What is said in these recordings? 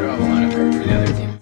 don't have a lineup card for the other team.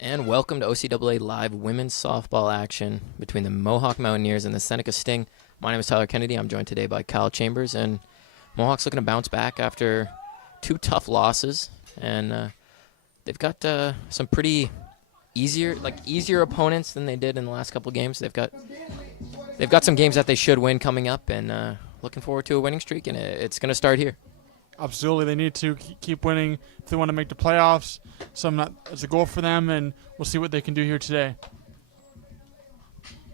And welcome to OCAA Live Women's Softball action between the Mohawk Mountaineers and the Seneca Sting. My name is Tyler Kennedy. I'm joined today by Kyle Chambers, and Mohawk's looking to bounce back after two tough losses, and they've got some pretty easier opponents than they did in the last couple games. They've got some games that they should win coming up, and looking forward to a winning streak, and it's going to start here. Absolutely, they need to keep winning if they want to make the playoffs. It's a goal for them, and we'll see what they can do here today.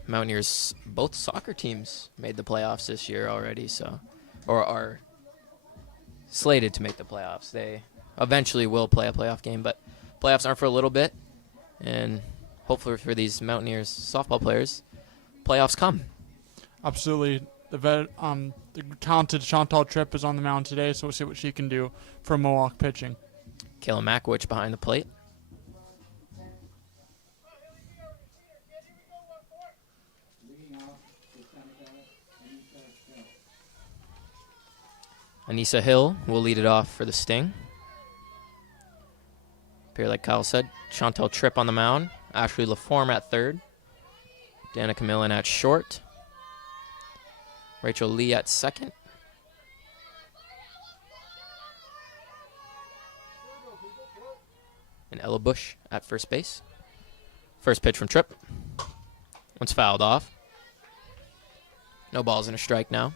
Mountaineers, both soccer teams made the playoffs this year already, or are slated to make the playoffs. They eventually will play a playoff game, but playoffs aren't for a little bit, and hopefully for these Mountaineers softball players, playoffs come. Absolutely. the talented Chantal Tripp is on the mound today, so we'll see what she can do for Mohawk pitching. Kayla Makwich behind the plate. Anissa Hill will lead it off for the Sting. Here, like Kyle said, Chantal Tripp on the mound. Ashley LaForme at third. Danica Millen at short. Rachel Lee at second. And Ella Bush at first base. First pitch from Tripp. One's fouled off. No balls and a strike now.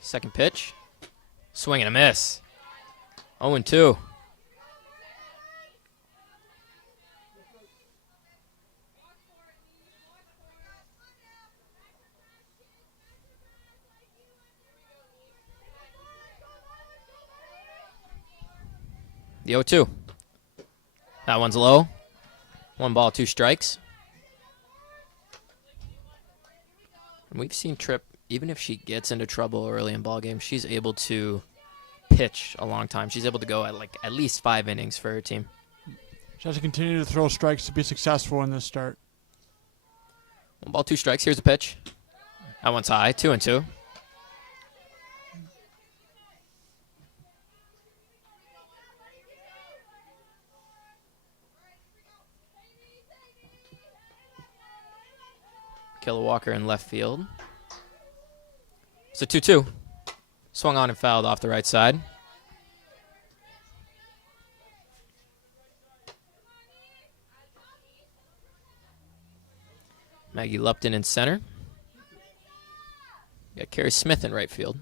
Second pitch. Swing and a miss. 0-2. The 0-2. That one's low. 1 ball, 2 strikes. And we've seen Tripp, even if she gets into trouble early in ball games, she's able to pitch a long time. She's able to go at least 5 innings for her team. She has to continue to throw strikes to be successful in this start. 1 ball, 2 strikes. Here's the pitch. That one's high. 2-2. Kayla Walker in left field. It's a 2-2. Swung on and fouled off the right side. Maggie Lupton in center. Got Carrie Smith in right field.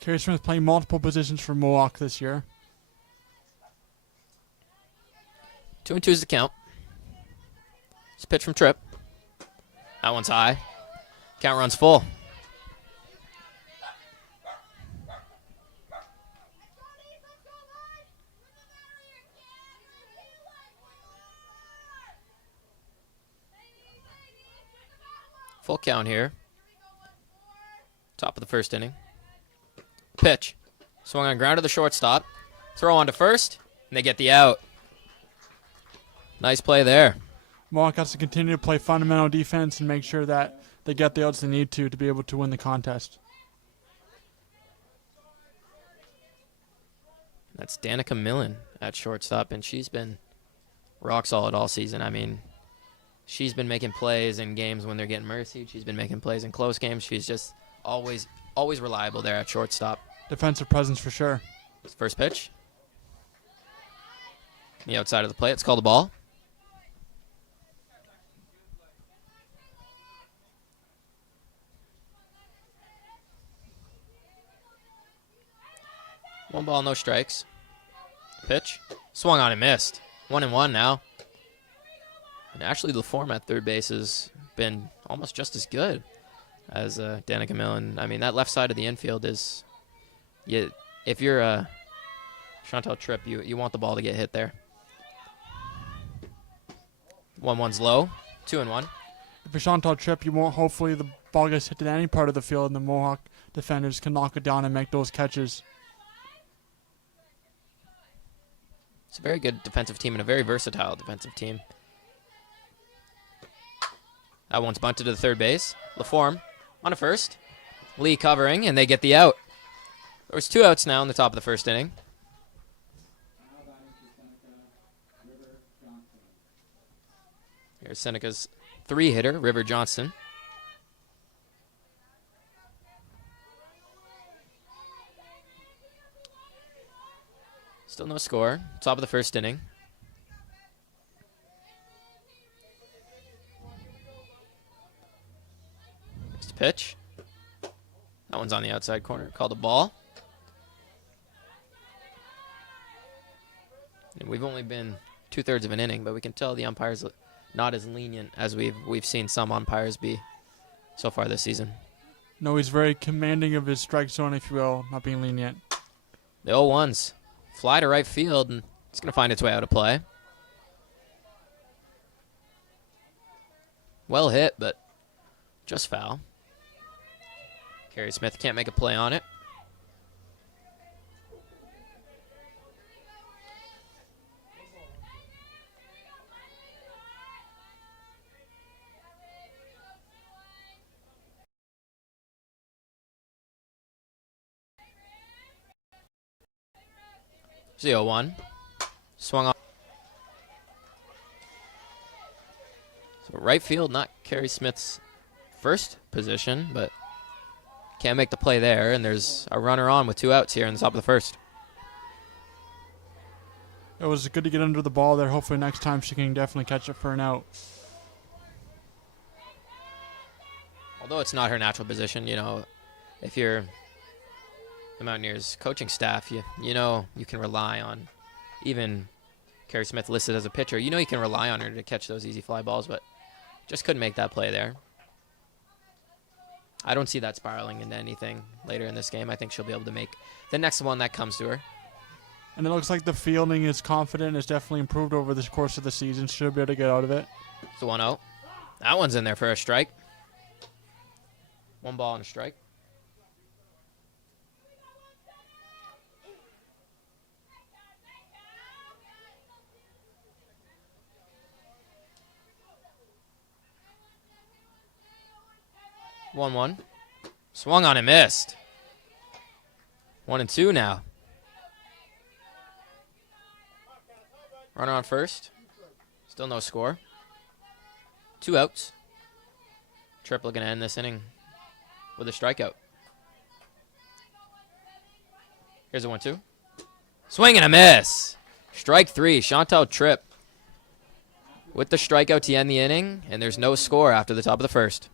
Carrie Smith playing multiple positions for Mohawk this year. 2-2 is the count. It's a pitch from Tripp. That one's high. Count runs full. Full count here. Top of the first inning. Pitch. Swung on ground to the shortstop. Throw on to first, and they get the out. Nice play there. Mohawk has to continue to play fundamental defense and make sure that they get the outs they need to be able to win the contest. That's Danica Millen at shortstop, and she's been rock solid all season. I mean, she's been making plays in games when they're getting mercied. She's been making plays in close games. She's just always reliable there at shortstop. Defensive presence for sure. First pitch. The outside of the plate. It's called a ball. One ball, no strikes. Pitch. Swung on and missed. 1-1 now. And Ashley LaForme at third base has been almost just as good as Danica Millen. I mean, that left side of the infield is... if you're Chantal Tripp, you want the ball to get hit there. 1-1's low. 2-1. If you're Chantal Tripp, you won't. Hopefully the ball gets hit to any part of the field and the Mohawk defenders can knock it down and make those catches. It's a very good defensive team and a very versatile defensive team. That one's bunted to the third base. LaForme on to first. Lee covering, and they get the out. There's 2 outs now in the top of the first inning. Here's Seneca's 3-hitter, River Johnston. Still no score. Top of the first inning. Next pitch. That one's on the outside corner. Called a ball. And we've only been 2/3 of an inning, but we can tell the umpires not as lenient as we've seen some umpires be so far this season. No, he's very commanding of his strike zone, if you will, not being lenient. The 0-1s fly to right field, and it's going to find its way out of play. Well hit, but just foul. Carey Smith can't make a play on it. There's the 0-1. Swung on. So right field, not Carey Smith's first position, but can't make the play there, and there's a runner on with 2 outs here in the top of the first. It was good to get under the ball there. Hopefully next time she can definitely catch it for an out. Although it's not her natural position, you know, if you're the Mountaineers coaching staff, you know you can rely on, even Carey Smith listed as a pitcher, you know you can rely on her to catch those easy fly balls, but just couldn't make that play there. I don't see that spiraling into anything later in this game. I think she'll be able to make the next one that comes to her. And it looks like the fielding is confident, has definitely improved over the course of the season. Should be able to get out of it. It's the 1-0. That one's in there for a strike. 1 ball and a strike. One. Swung on and missed. 1-2 now. Runner on first. Still no score. 2 outs. Triple going to end this inning with a strikeout. Here's a 1-2. Swing and a miss. Strike 3. Chantal Tripp with the strikeout to end the inning, and there's no score after the top of the first.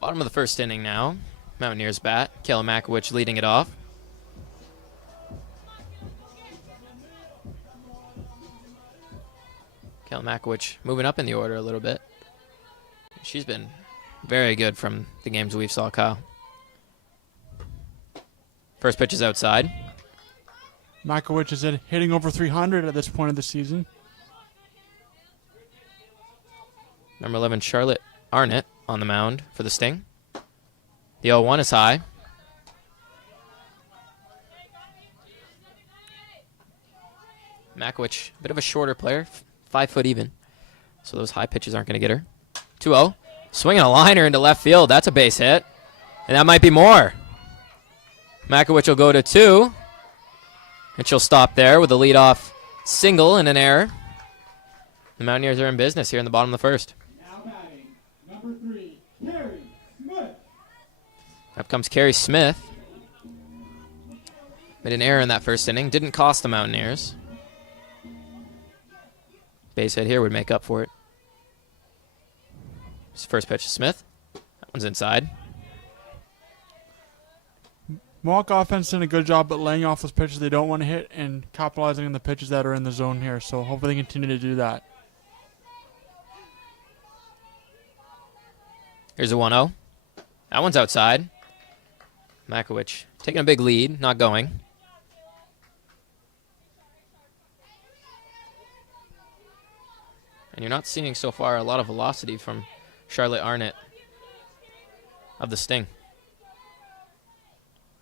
Bottom of the first inning now. Mountaineers bat. Kayla Makowicz leading it off. Kayla Makowicz moving up in the order a little bit. She's been very good from the games we've saw, Kyle. First pitch is outside. Makowicz is hitting over 300 at this point of the season. Number 11, Charlotte Arnett on the mound for the Sting. The 0-1 is high. Makowicz, a bit of a shorter player, 5 foot even. So those high pitches aren't going to get her. 2-0. Swinging a liner into left field. That's a base hit. And that might be more. Makowicz will go to 2. And she'll stop there with a leadoff single and an error. The Mountaineers are in business here in the bottom of the first. Now batting, number 3, Carrie Smith. Up comes Carrie Smith. Made an error in that first inning. Didn't cost the Mountaineers. Base hit here would make up for it. First pitch to Smith. That one's inside. Mohawk offense did a good job at laying off those pitches they don't want to hit and capitalizing on the pitches that are in the zone here. So hopefully they continue to do that. Here's a 1-0. That one's outside. Makowicz taking a big lead, not going. And you're not seeing so far a lot of velocity from Charlotte Arnott of the Sting.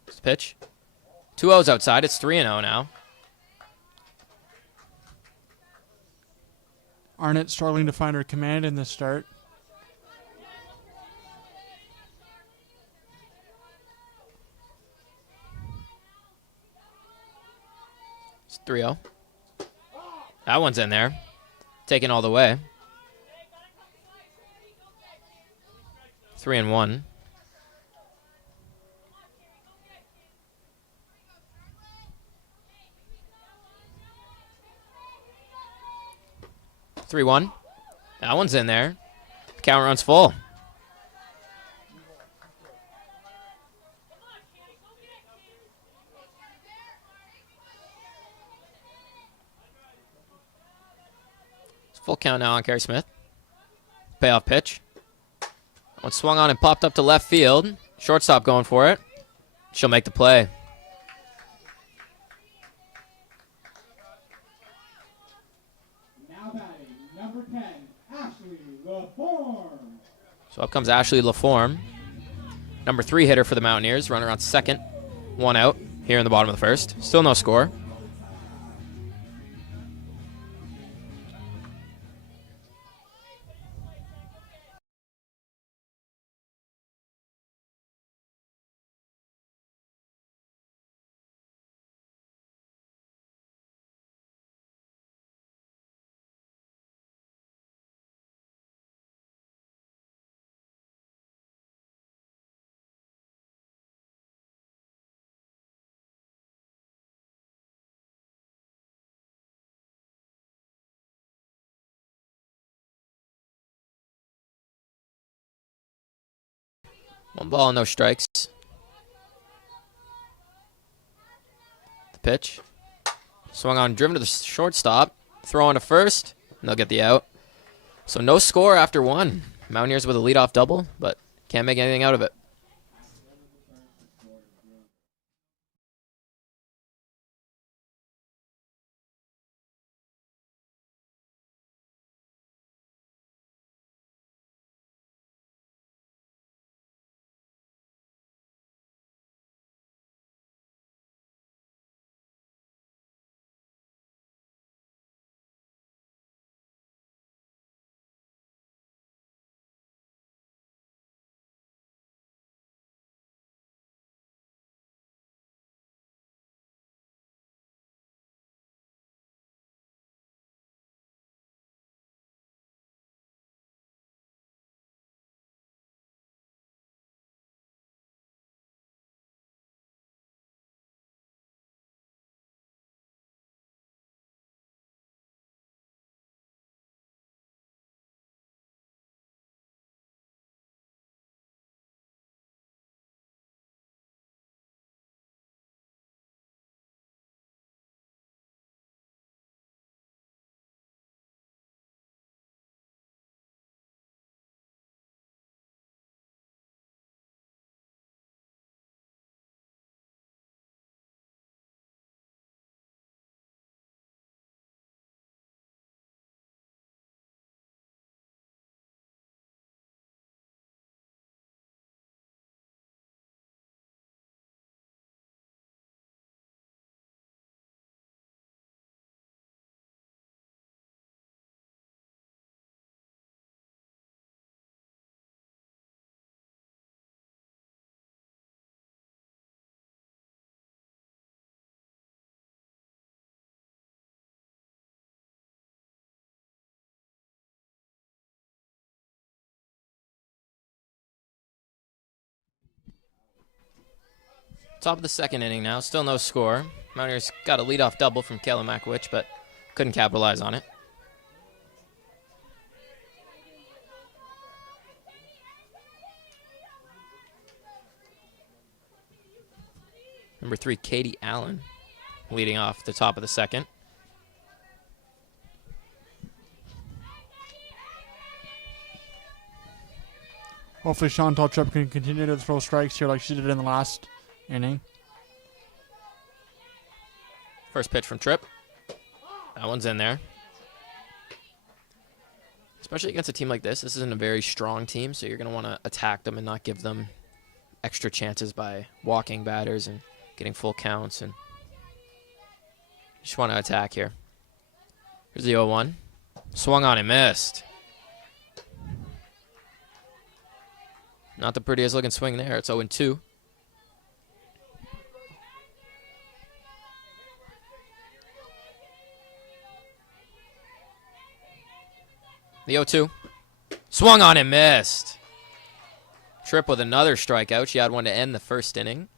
It's the pitch. 2-0's outside. It's 3-0 now. Arnott struggling to find her command in this start. It's 3-0. That one's in there. Taken all the way. 3-1. That one's in there. Count runs full. It's full count now on Carrie Smith. Payoff pitch. One swung on and popped up to left field. Shortstop going for it. She'll make the play. Now batting, number 10, Ashley LaForme. So up comes Ashley LaForme. Number 3 hitter for the Mountaineers. Runner on second. 1 out here in the bottom of the first. Still no score. One ball, no strikes. The pitch. Swung on, driven to the shortstop. Throw on to first, and they'll get the out. So no score after 1. Mountaineers with a leadoff double, but can't make anything out of it. Top of the second inning now. Still no score. Mountaineers got a leadoff double from Kayla Makwich, but couldn't capitalize on it. Number 3, Katie Allen, leading off the top of the second. Hopefully Chantal Tripp can continue to throw strikes here like she did in the last inning. First pitch from Tripp. That one's in there. Especially against a team like this. This isn't a very strong team, so you're going to want to attack them and not give them extra chances by walking batters and getting full counts. And you just want to attack here. Here's the 0-1. Swung on and missed. Not the prettiest looking swing there. It's 0-2. The 0-2. Swung on and missed. Tripp with another strikeout. She had one to end the first inning.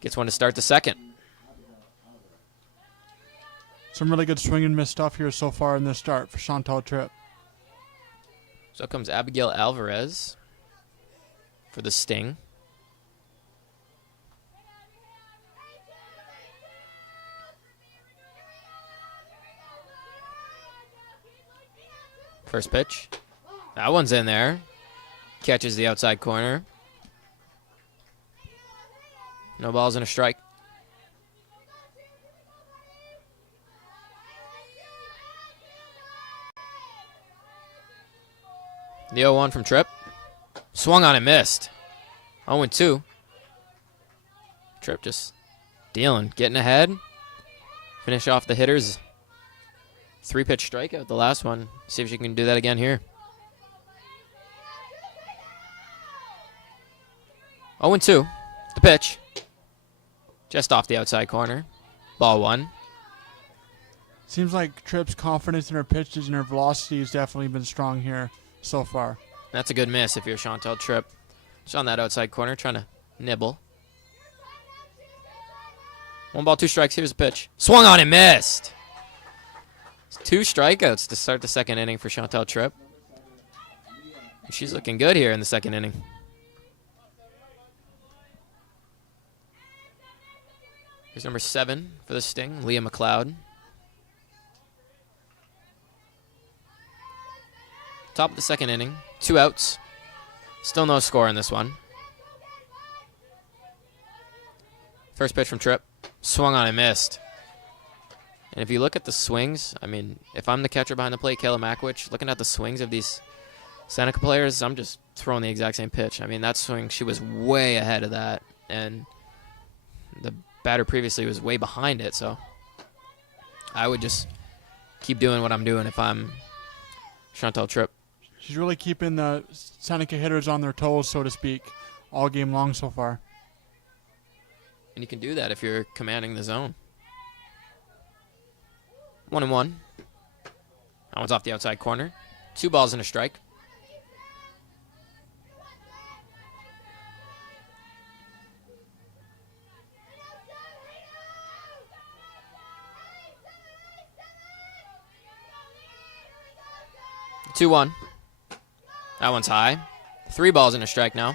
Gets one to start the second. Some really good swing and miss stuff here so far in this start for Chantal Tripp. So comes Abigail Alvarez for the Sting. First pitch. That one's in there. Catches the outside corner. No balls and a strike. The 0-1 from Tripp. Swung on and missed. 0-2. Tripp just dealing, getting ahead. Finish off the hitters. 3-pitch strikeout, the last one. See if she can do that again here. 0-2. The pitch. Just off the outside corner. Ball 1. Seems like Tripp's confidence in her pitches and her velocity has definitely been strong here so far. That's a good miss if you're Chantal Tripp. Just on that outside corner, trying to nibble. 1 ball, 2 strikes. Here's a pitch. Swung on and missed. 2 strikeouts to start the second inning for Chantal Tripp. She's looking good here in the second inning. Here's number 7 for the Sting, Leah McLeod. Top of the second inning, 2 outs. Still no score in this one. First pitch from Tripp. Swung on and missed. And if you look at the swings, I mean, if I'm the catcher behind the plate, Kayla Makwich, looking at the swings of these Seneca players, I'm just throwing the exact same pitch. I mean, that swing, she was way ahead of that. And the batter previously was way behind it. So I would just keep doing what I'm doing if I'm Chantal Tripp. She's really keeping the Seneca hitters on their toes, so to speak, all game long so far. And you can do that if you're commanding the zone. 1-1. That one's off the outside corner. 2 balls and a strike. The 2-1. That one's high. 3 balls and a strike now.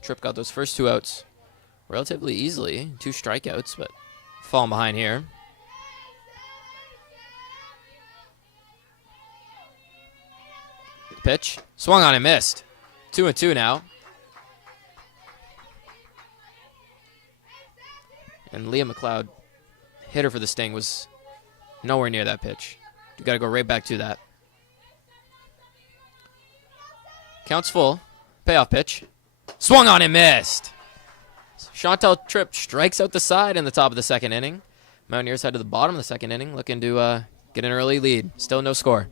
Tripp got those first 2 outs relatively easily. 2 strikeouts, but falling behind here. Pitch. Swung on and missed. 2-2 now. And Leah McLeod, hitter for the Sting, was nowhere near that pitch. You got to go right back to that. Counts full. Payoff pitch. Swung on and missed. Chantal Tripp strikes out the side in the top of the second inning. Mountaineers head to the bottom of the second inning, looking to get an early lead. Still no score.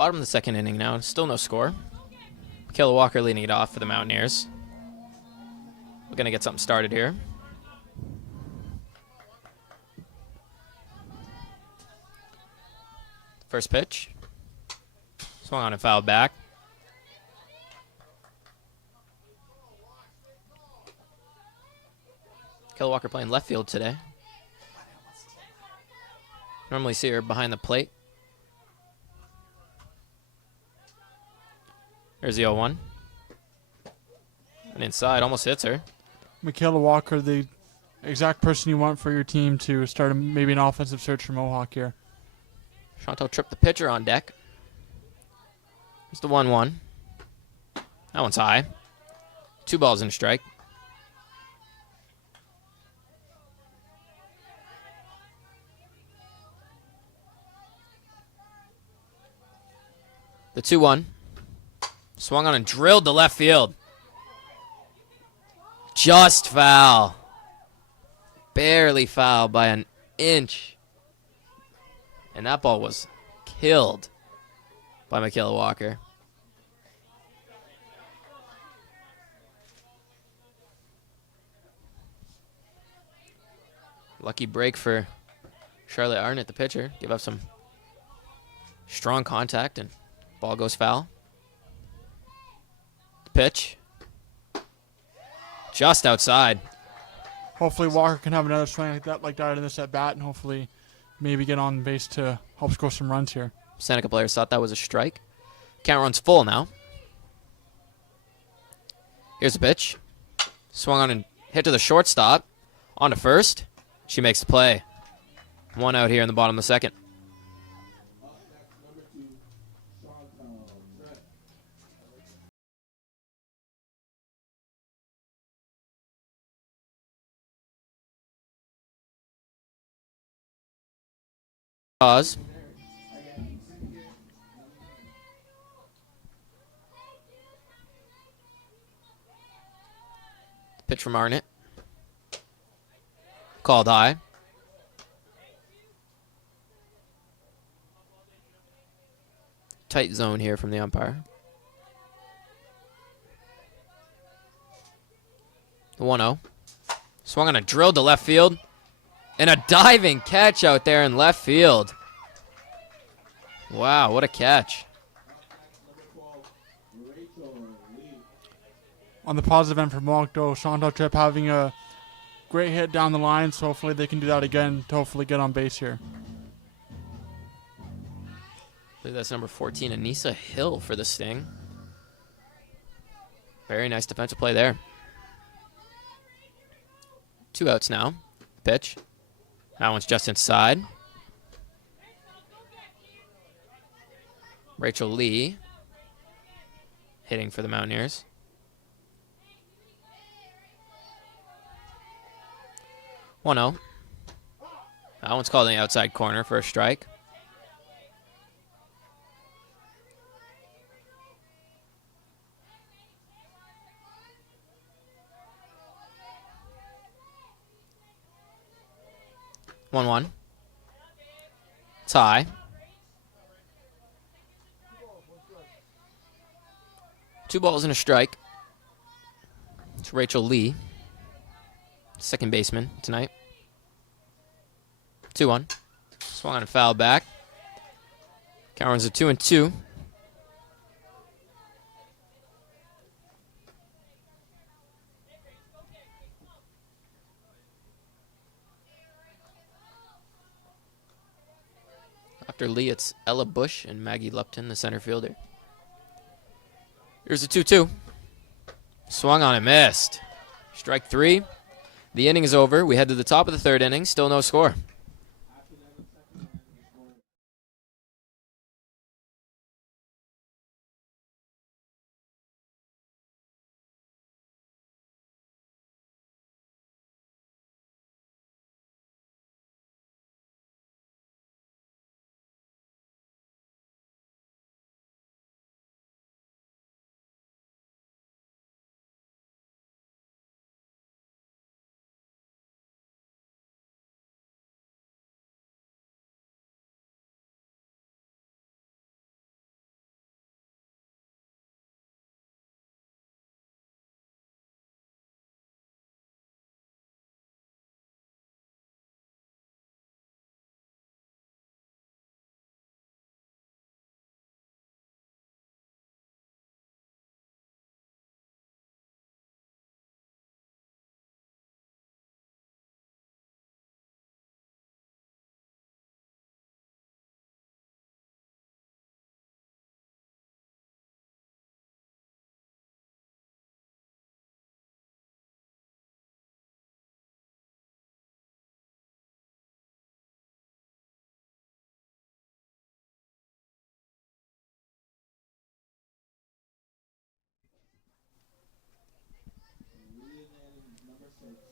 Bottom of the second inning now. Still no score. Michaela Walker leading it off for the Mountaineers. We're going to get something started here. First pitch. Swung on and fouled back. Michaela Walker playing left field today. Normally see her behind the plate. There's the 0-1. And inside, almost hits her. Michaela Walker, the exact person you want for your team to start maybe an offensive search for Mohawk here. Chantal tripped the pitcher on deck. Here's the 1-1. That one's high. 2 balls and a strike. The 2-1. Swung on and drilled to left field. Just foul. Barely foul by an inch. And that ball was killed by Michaela Walker. Lucky break for Charlotte Arnott, the pitcher. Give up some strong contact and ball goes foul. The pitch. Just outside. Hopefully Walker can have another swing like that in this at bat, and hopefully maybe get on base to help score some runs here. Seneca players thought that was a strike. Count runs full now. Here's the pitch. Swung on and hit to the shortstop. On to first. She makes the play. 1 out here in the bottom of the second. Pause. Pitch from Arnott. Called high. Tight zone here from the umpire. The 1-0. Swung on a drill to left field. And a diving catch out there in left field. Wow, what a catch. On the positive end for Mohawk, though, Chantal Tripp having a great hit down the line, so hopefully they can do that again to hopefully get on base here. I believe that's number 14, Anissa Hill for the Sting. Very nice defensive play there. 2 outs now. Pitch. That one's just inside. Rachel Lee hitting for the Mountaineers. One 0. That one's called in the outside corner for a strike. 1-1. It's high. Two balls and a strike. It's Rachel Lee, second baseman tonight. 2-1. Swung on a foul back. Count runs a 2-2. After Lee, it's Ella Bush and Maggie Lupton, the center fielder. Here's a 2-2. Swung on and missed. Strike 3. The inning is over. We head to the top of the third inning. Still no score.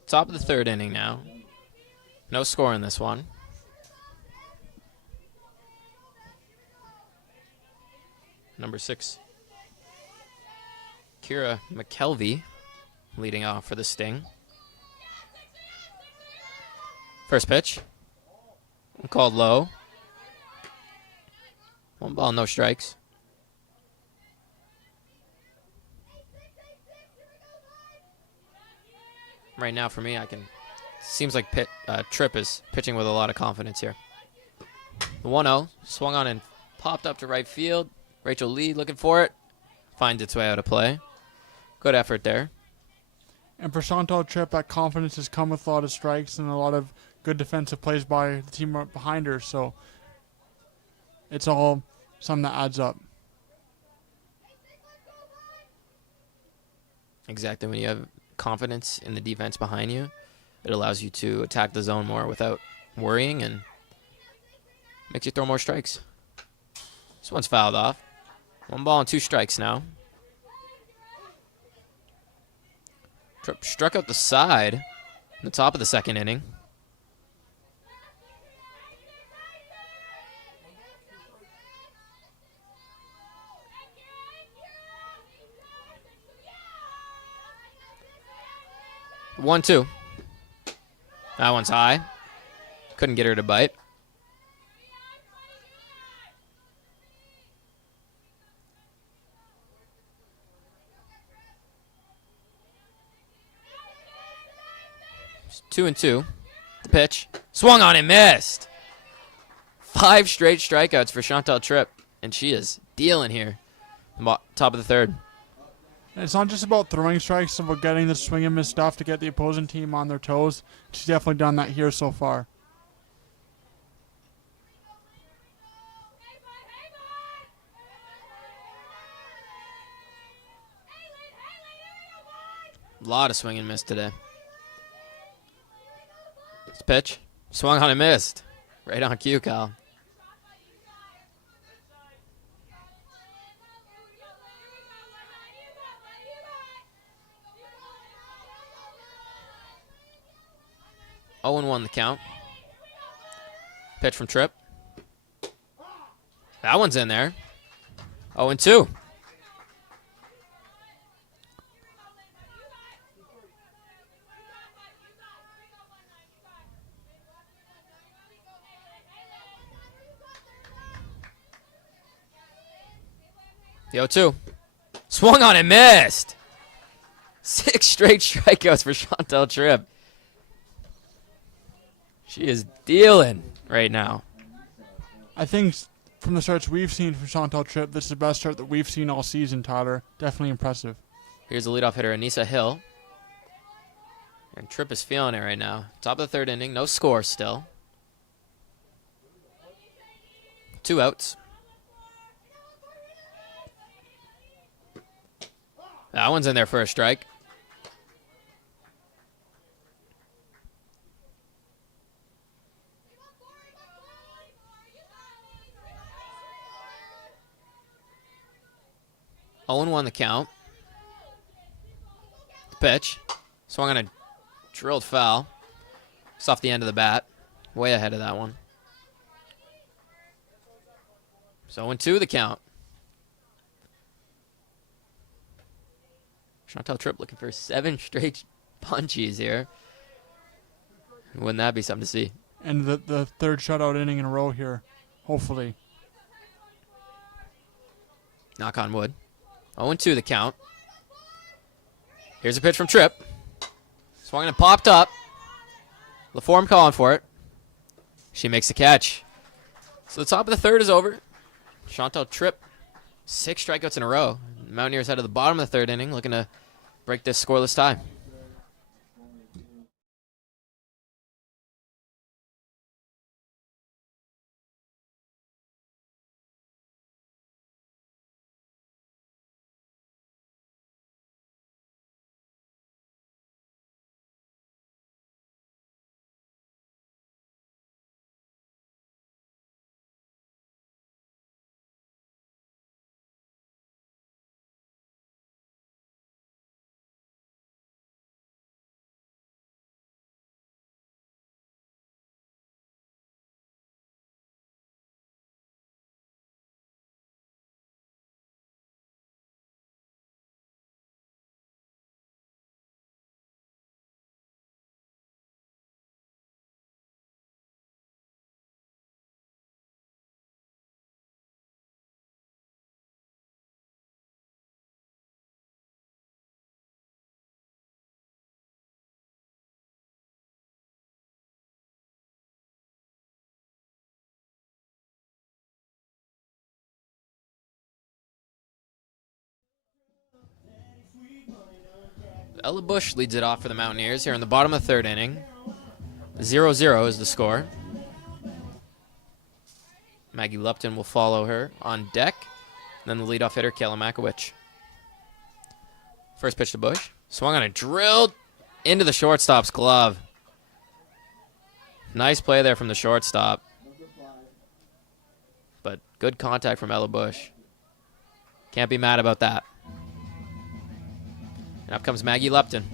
Top of the third inning now. No score in this one. Number 6, Kira McKelvey leading off for the Sting. First pitch. Called low. 1 ball, no strikes. Right now for me, seems like Tripp is pitching with a lot of confidence here. The 1-0 swung on and popped up to right field. Rachel Lee looking for it. Finds its way out of play. Good effort there. And for Chantal Tripp, that confidence has come with a lot of strikes and a lot of good defensive plays by the team right behind her. So it's all something that adds up. Exactly. When you have confidence in the defense behind you, it allows you to attack the zone more without worrying and makes you throw more strikes. This one's fouled off. 1 ball and 2 strikes now. Tripp struck out the side in the top of the second inning. The 1-2. That one's high. Couldn't get her to bite. It's 2-2. The pitch. Swung on and missed. 5 straight strikeouts for Chantal Tripp, and she is dealing here. Top of the third. And it's not just about throwing strikes, it's about getting the swing and miss stuff to get the opposing team on their toes. She's definitely done that here so far. A lot of swing and miss today. This pitch. Swung on and missed. Right on cue, Kyle. Oh, 0-1 the count. Pitch from Tripp. That one's in there. 0-2. The 0-2. Swung on and missed. 6 straight strikeouts for Chantal Tripp. She is dealing right now. I think from the starts we've seen from Chantal Tripp, this is the best start that we've seen all season, Tyler. Definitely impressive. Here's the leadoff hitter, Anissa Hill. And Tripp is feeling it right now. Top of the third inning, no score still. 2 outs. That one's in there for a strike. Owen won the count. The pitch. Swung on a drilled foul. It's off the end of the bat. Way ahead of that one. So 0-2 the count. Chantal Tripp looking for 7 straight punchies here. Wouldn't that be something to see? And the third shutout inning in a row here, hopefully. Knock on wood. 0-2 the count. Here's a pitch from Tripp. Swung and popped up. LaForme calling for it. She makes the catch. So the top of the third is over. Chantal Tripp, 6 strikeouts in a row. Mountaineers head to the bottom of the third inning, looking to break this scoreless tie. Ella Bush leads it off for the Mountaineers here in the bottom of the third inning. 0-0 is the score. Maggie Lupton will follow her on deck. And then the leadoff hitter, Kayla Makowicz. First pitch to Bush. Swung on a drilled into the shortstop's glove. Nice play there from the shortstop. But good contact from Ella Bush. Can't be mad about that. And up comes Maggie Lupton.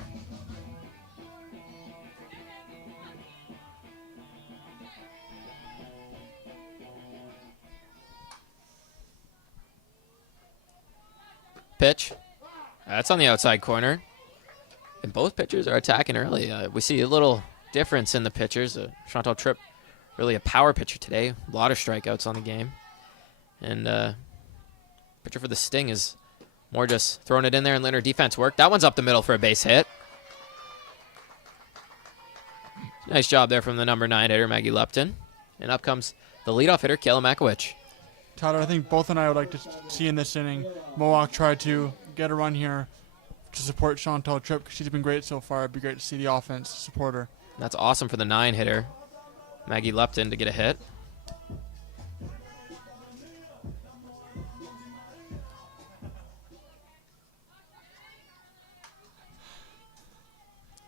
Pitch. That's on the outside corner. And both pitchers are attacking early. We see a little difference in the pitchers. Chantal Tripp, really a power pitcher today. A lot of strikeouts on the game. And pitcher for the Sting is more just throwing it in there and letting her defense work. That one's up the middle for a base hit. Nice job there from the number 9 hitter, Maggie Lupton. And up comes the leadoff hitter, Kayla Makowicz. Tyler, I think both and I would like to see in this inning, Mohawk try to get a run here to support Chantal Tripp because she's been great so far. It'd be great to see the offense support her. That's awesome for the 9 hitter, Maggie Lupton, to get a hit.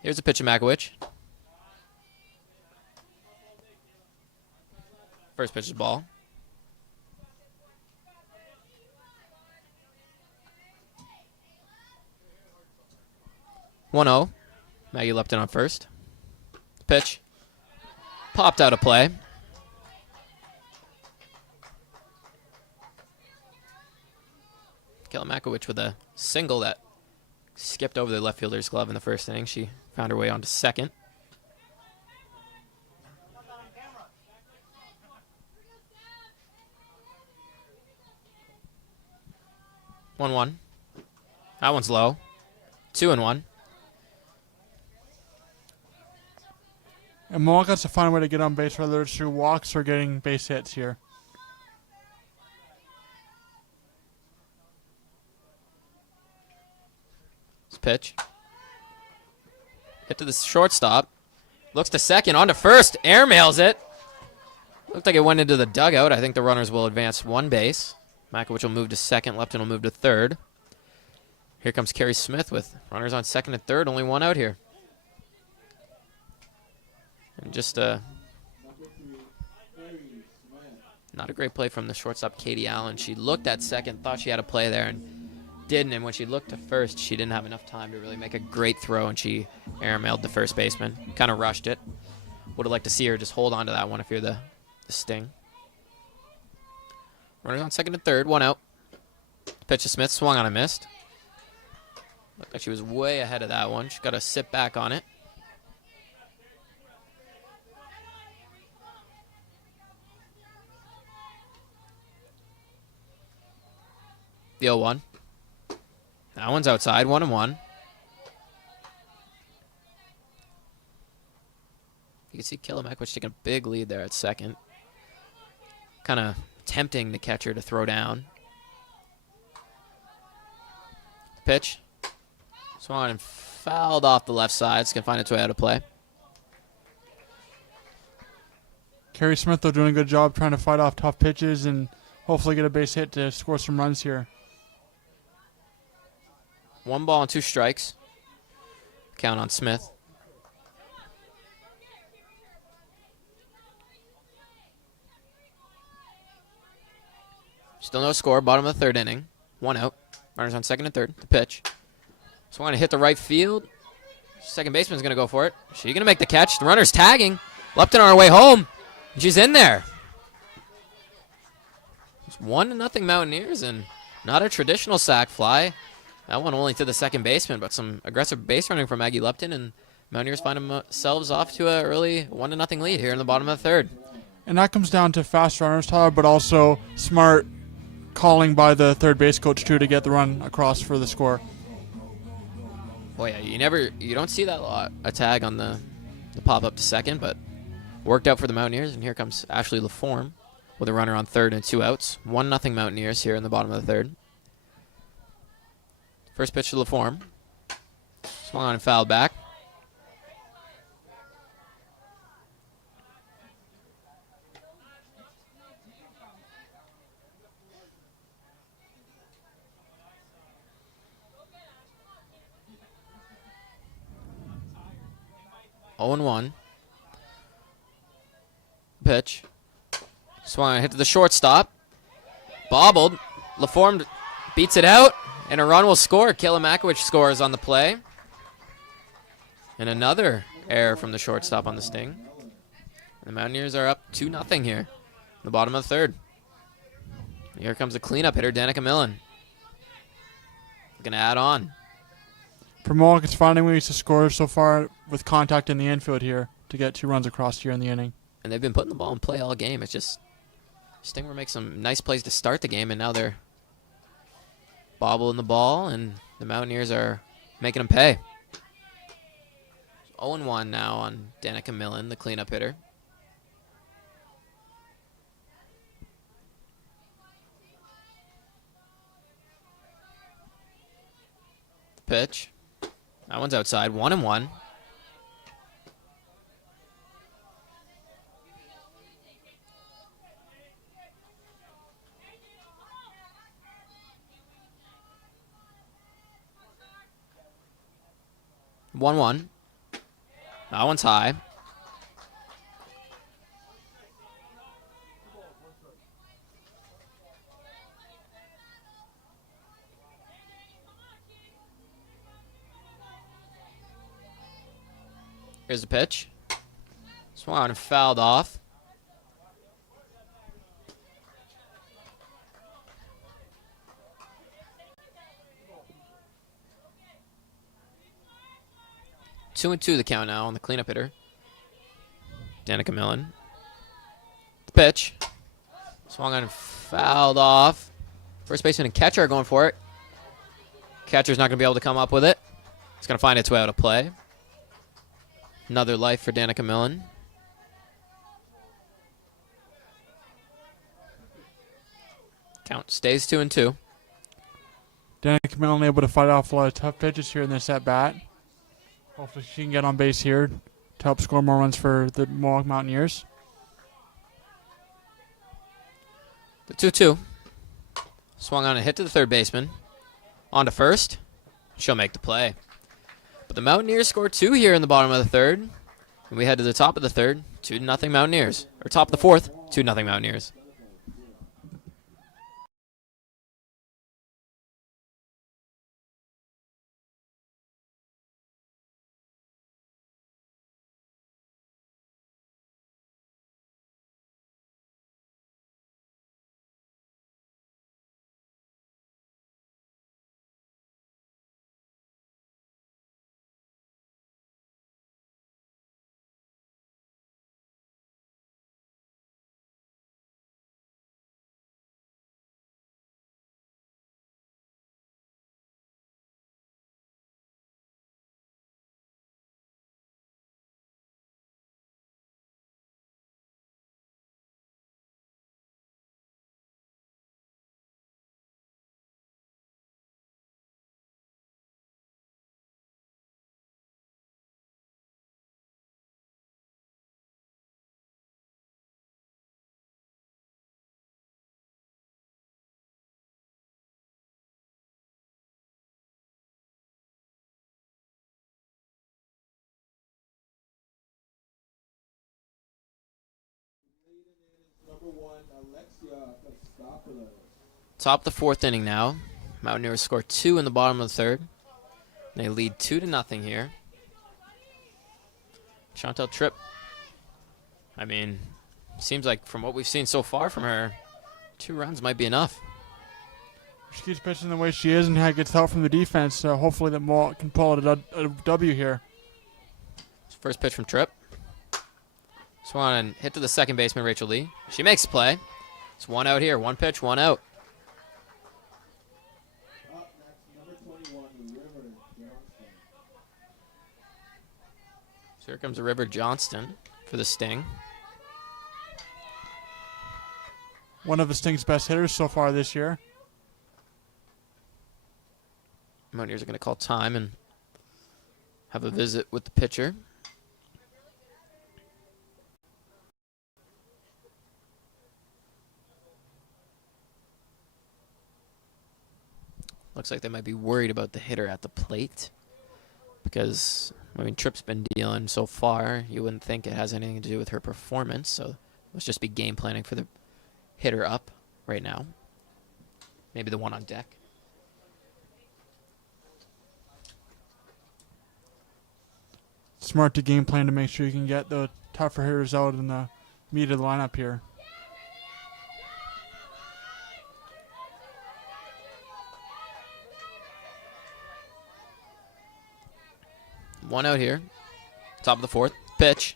Here's a pitch of Makowicz. First pitch is ball. 1-0. Maggie Lupton on first. Pitch. Popped out of play. Kayla Makowicz with a single that skipped over the left fielder's glove in the first inning. She found her way onto second. One. That one's low. 2-1. And Mohawk has to find a way to get on base, whether it's through walks or getting base hits here. This pitch. Hit to the shortstop. Looks to second, on to first. Airmails it. Looked like it went into the dugout. I think the runners will advance one base. Makowicz will move to second. Lupton will move to third. Here comes Carrie Smith with runners on second and third. Only one out here. And just not a great play from the shortstop, Katie Allen. She looked at second, thought she had a play there, and didn't. And when she looked to first, she didn't have enough time to really make a great throw, and she airmailed the first baseman. Kind of rushed it. Would have liked to see her just hold on to that one if you're the Sting. Runners on second and third, one out. Pitch to Smith, swung on and missed. Looked like she was way ahead of that one. She's got to sit back on it. The 0-1. That one's outside, 1-1. You can see Kayla Makowicz taking a big lead there at second. Kind of tempting the catcher to throw down. Pitch. Swung and fouled off the left side. It's going to find its way out of play. Carrie Smith, though, doing a good job trying to fight off tough pitches and hopefully get a base hit to score some runs here. 1 ball and 2 strikes. Count on Smith. Still no score. Bottom of the third inning. 1 out. Runners on second and third. The pitch. Swung to hit the right field. Second baseman's going to go for it. She's going to make the catch. The runner's tagging. Lupton on her way home. And she's in there. It's 1-0 Mountaineers, and not a traditional sac fly. That one only to the second baseman, but some aggressive base running from Maggie Lupton, and Mountaineers find themselves off to an early 1-0 lead here in the bottom of the third. And that comes down to fast runners, Tyler, but also smart calling by the third base coach, too, to get the run across for the score. Boy, yeah, you don't see that a lot. A tag on the pop up to second, but worked out for the Mountaineers, and here comes Ashley LaForme with a runner on third and 2 outs. 1-0 Mountaineers here in the bottom of the third. First pitch to LaForme. Swung on and fouled back. Oh and 1. Pitch. Swung on, hit to the shortstop. Bobbled. LaForme beats it out, and a run will score. Kilimakowicz scores on the play. And another error from the shortstop on the Sting. The Mountaineers are up 2-0 here in the bottom of the third. Here comes the cleanup hitter, Danica Millen. Going to add on. For Mohawk, it's finding ways to score so far with contact in the infield here to get 2 runs across here in the inning. And they've been putting the ball in play all game. It's just Sting will make some nice plays to start the game, and now they're bobbling the ball, and the Mountaineers are making them pay. 0-1 now on Danica Millen, the cleanup hitter. Pitch. That one's outside. 1-1. That one's high. Here's the pitch. Swung on and fouled off. Two and 2 the count now on the cleanup hitter, Danica Millen. The pitch. Swung on and fouled off. First baseman and catcher are going for it. Catcher's not going to be able to come up with it. It's going to find its way out of play. Another life for Danica Millen. Count stays 2 and 2. Danica Millen able to fight off a lot of tough pitches here in this at-bat. Hopefully she can get on base here to help score more runs for the Mohawk Mountaineers. The 2-2. Swung on and hit to the third baseman. On to first. She'll make the play. But the Mountaineers score 2 here in the bottom of the third. And we head to the top of the third. 2-0 Mountaineers. Or top of the fourth. 2-0 Mountaineers. Top of the fourth inning now. Mountaineers score 2 in the bottom of the third. They lead 2-0 here. Chantel Tripp. I mean, seems like from what we've seen so far from her, 2 runs might be enough. She keeps pitching the way she is and gets help from the defense, so hopefully the Mohawk can pull out a W here. First pitch from Tripp. Swung and hit to the second baseman, Rachel Lee. She makes the play. It's 1 out here. 1 pitch, 1 out. So here comes River Johnston for the Sting. One of the Sting's best hitters so far this year. Mountaineers are going to call time, and have a visit with the pitcher. Looks like they might be worried about the hitter at the plate because, I mean, Tripp's been dealing so far. You wouldn't think it has anything to do with her performance, so let's just be game planning for the hitter up right now. Maybe the one on deck. Smart to game plan to make sure you can get the tougher hitters out in the meat of the lineup here. One out here. Top of the fourth. Pitch.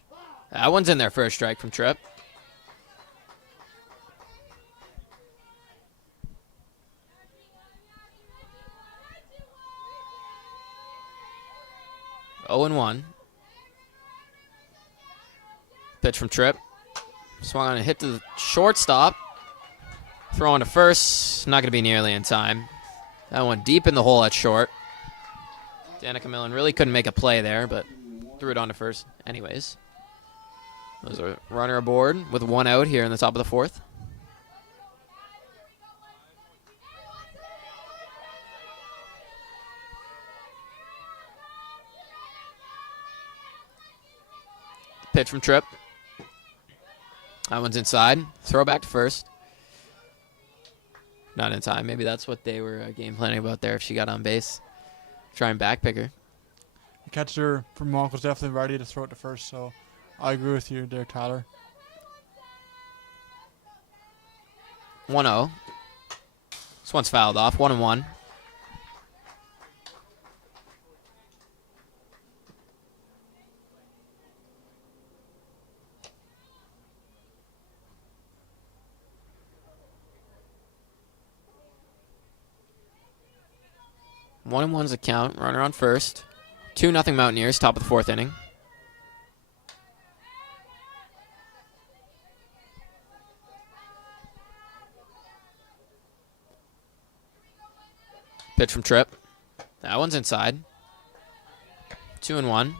That one's in there for a strike from Tripp. Oh and 1. Pitch from Tripp. Swung on a hit to the shortstop. Throw on to first. Not going to be nearly in time. That one deep in the hole at short. Danica Millen really couldn't make a play there, but threw it on to first anyways. There's a runner aboard with one out here in the top of the fourth. Pitch from Tripp. That one's inside. Throw back to first. Not in time. Maybe that's what they were game planning about there if she got on base. Try and backpick her. The catcher from Mohawk was definitely ready to throw it to first, so I agree with you there, Tyler. 1-0. This one's fouled off. 1-1. One and one's the count. Runner on first. 2-0 Mountaineers, top of the fourth inning. Pitch from Tripp. That one's inside. 2-1.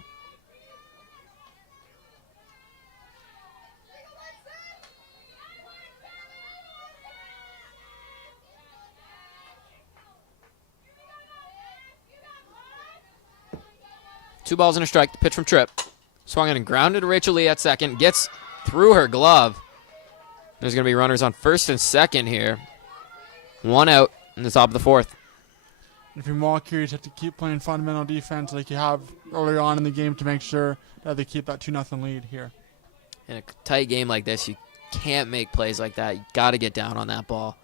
Two balls and a strike. The pitch from Tripp. Swung in and grounded to Rachel Lee at second. Gets through her glove. There's going to be runners on first and second here. One out in the top of the fourth. If you're Mohawk here, you have to keep playing fundamental defense like you have earlier on in the game to make sure that they keep that 2-0 lead here. In a tight game like this, you can't make plays like that. You got to get down on that ball.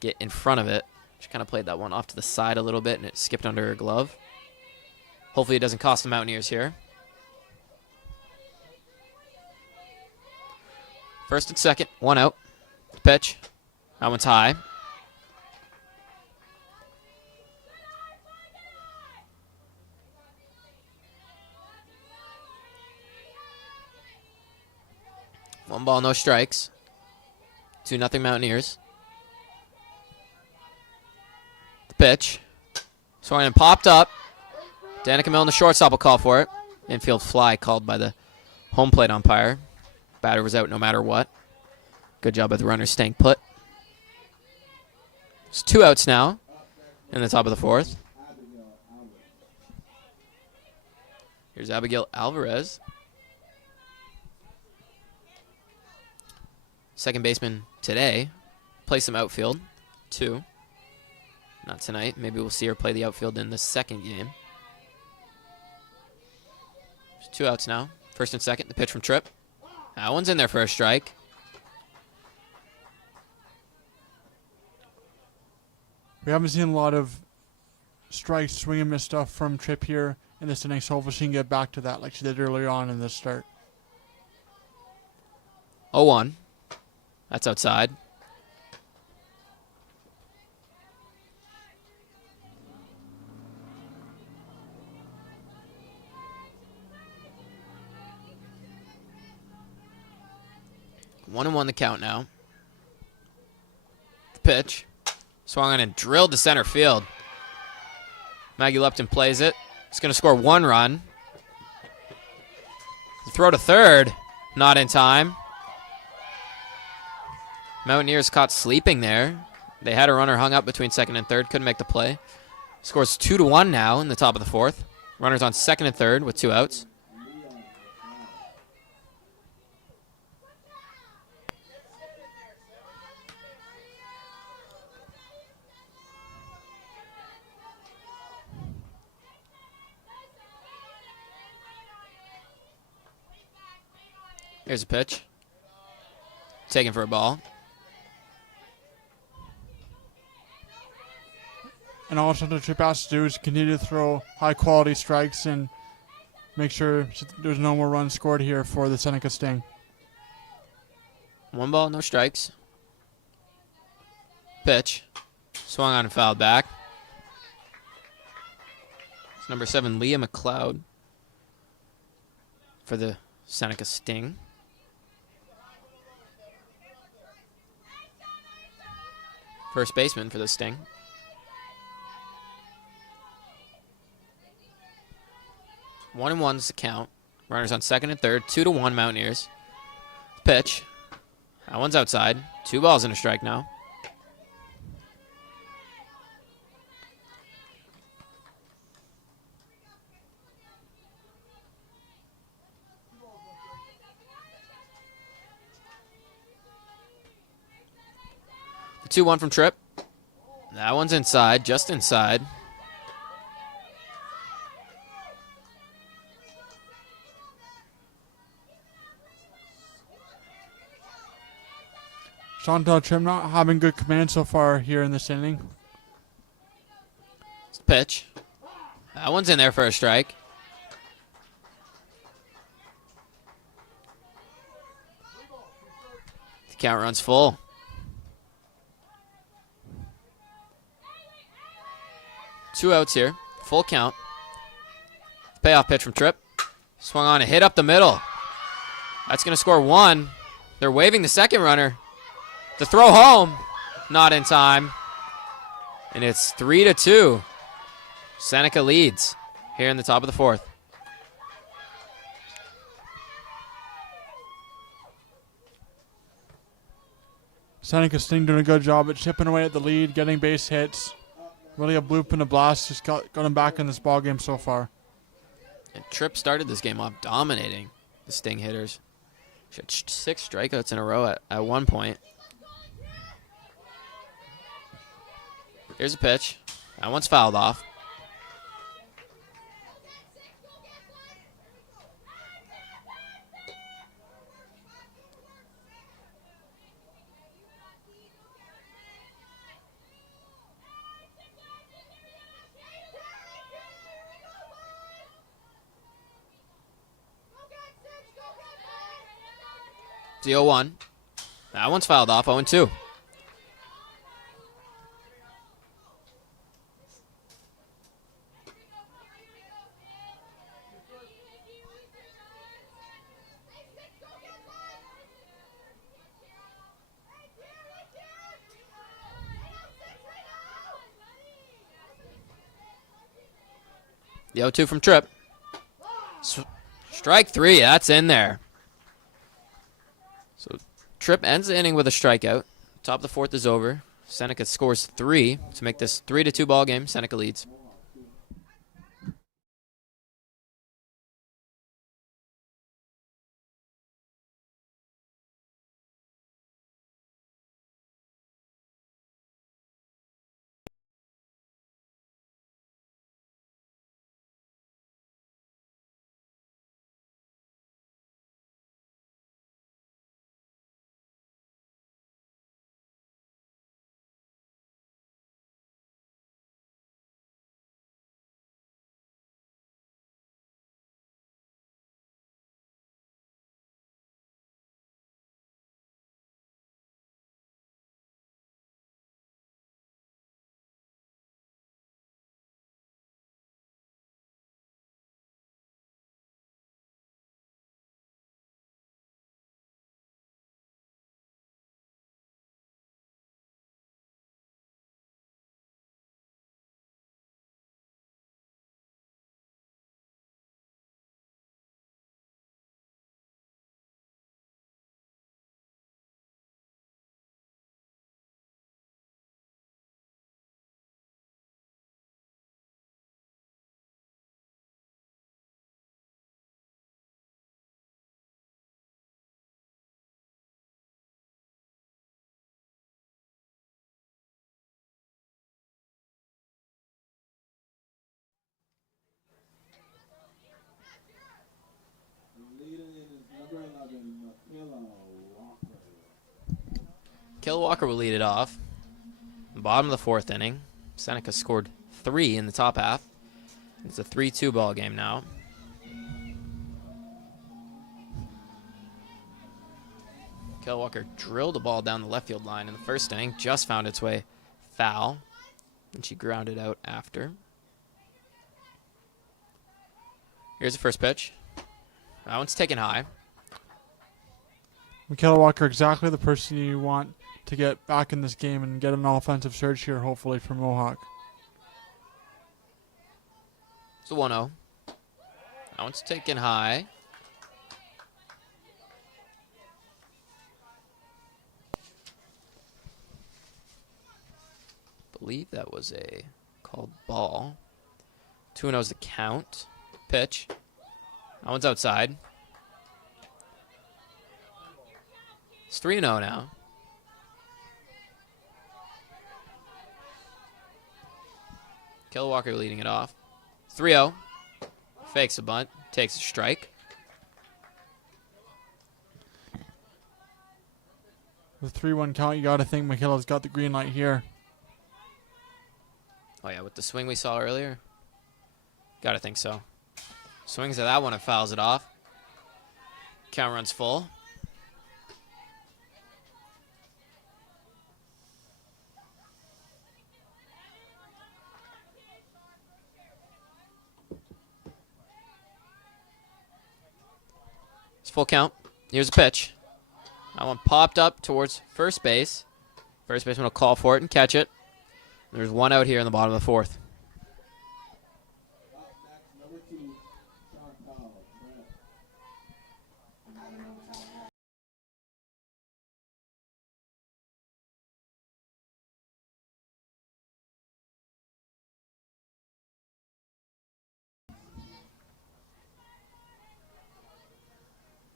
Get in front of it. She kind of played that one off to the side a little bit, and it skipped under her glove. Hopefully it doesn't cost the Mountaineers here. First and second, one out. Pitch. That one's high. One ball, no strikes. 2-0 Mountaineers. The pitch. Swung and popped up. Danica Millen, the shortstop, will call for it. Infield fly called by the home plate umpire. Batter was out no matter what. Good job by the runners staying put. It's 2 outs now in the top of the fourth. Here's Abigail Alvarez. Second baseman today. Play some outfield. 2. Not tonight. Maybe we'll see her play the outfield in the second game. 2 outs now. First and second. The pitch from Tripp. That one's in there for a strike. We haven't seen a lot of strikes, swing and miss stuff from Tripp here in this inning, so hopefully she can get back to that like she did earlier on in this start. 0-1. That's outside. One and 1 the count now. The pitch. Swung on and drilled to center field. Maggie Lupton plays it. It's going to score 1 run. The throw to third, not in time. Mountaineers caught sleeping there. They had a runner hung up between second and third, couldn't make the play. Scores 2-1 now in the top of the fourth. Runners on second and third with 2 outs. Here's a pitch. Taken for a ball. And also the Trip has to do is continue to throw high-quality strikes and make sure there's no more runs scored here for the Seneca Sting. 1 ball, no strikes. Pitch. Swung on and fouled back. It's number 7, Leah McLeod for the Seneca Sting. First baseman for the Sting. 1-1's the count. Runners on second and third. 2-1 Mountaineers. Pitch. That one's outside. 2 balls and a strike now. The 2-1 from Tripp. That one's inside, just inside. Chantal Tripp not having good command so far here in this inning. It's the pitch. That one's in there for a strike. The count runs full. Two outs here. Full count. Payoff pitch from Tripp. Swung on and hit up the middle. That's going to score 1. They're waving the second runner. The throw home. Not in time. And it's 3-2. Seneca leads here in the top of the fourth. Seneca Sting doing a good job at chipping away at the lead, getting base hits. Really a bloop and a blast. Just got him back in this ball game so far. And Tripp started this game off dominating the Sting hitters. She had 6 strikeouts in a row at one point. Here's a pitch. That one's fouled off. The 0-1. That one's fouled off, 0-2. The 0-2 from Tripp. Strike 3, that's in there. So Tripp ends the inning with a strikeout. Top of the fourth is over. Seneca scores 3 to make this 3-2 ball game. Seneca leads. Walker will lead it off. Bottom of the 4th inning. Seneca scored 3 in the top half. It's a 3-2 ball game now. Walker drilled the ball down the left field line in the 1st inning. Just found its way foul. And she grounded out after. Here's the first pitch. That one's taken high. Michaela Walker, exactly the person you want to get back in this game and get an offensive surge here, hopefully, for Mohawk. It's a 1-0. That one's taken high. Believe that was a called ball. 2-0 is the count. Pitch. That one's outside. It's 3-0 now. Walker leading it off. 3-0. Fakes a bunt. Takes a strike. With 3-1 count, you got to think Michaela's got the green light here. Oh, yeah, with the swing we saw earlier. Got to think so. Swings at that one and fouls it off. Count runs full. It's full count. Here's a pitch. That one popped up towards first base. First baseman will call for it and catch it. There's one out here in the bottom of the 4th. Number 2, Chantal.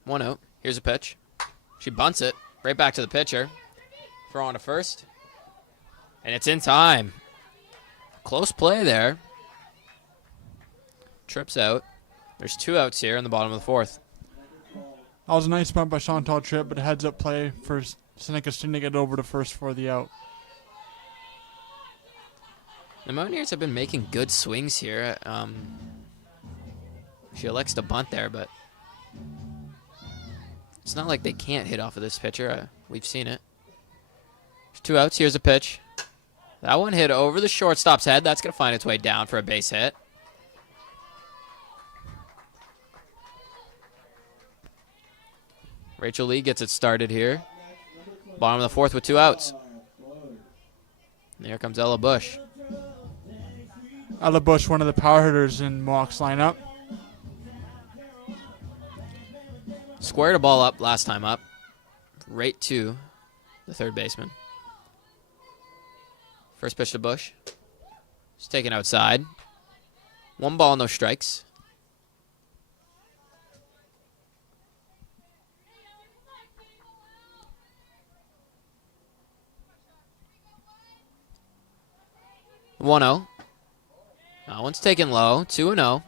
1-0. Here's a pitch. She bunts it right back to the pitcher. Throw on to first. And it's in time. Close play there. Trips out. There's 2 outs here in the bottom of the 4th. That was a nice bunt by Chantal Tripp, but a heads-up play for Seneca Sting to get over to first for the out. The Mountaineers have been making good swings here. She elects to bunt there, but it's not like they can't hit off of this pitcher. We've seen it. There's 2 outs. Here's a pitch. That one hit over the shortstop's head. That's going to find its way down for a base hit. Rachel Lee gets it started here. Bottom of the 4th with 2 outs. And here comes Ella Bush. Ella Bush, one of the power hitters in Mohawk's lineup. Squared a ball up last time up. Right to the 3rd baseman. First pitch to Bush. It's taken outside. 1 ball, no strikes. One 0. That one's taken low. 2-0.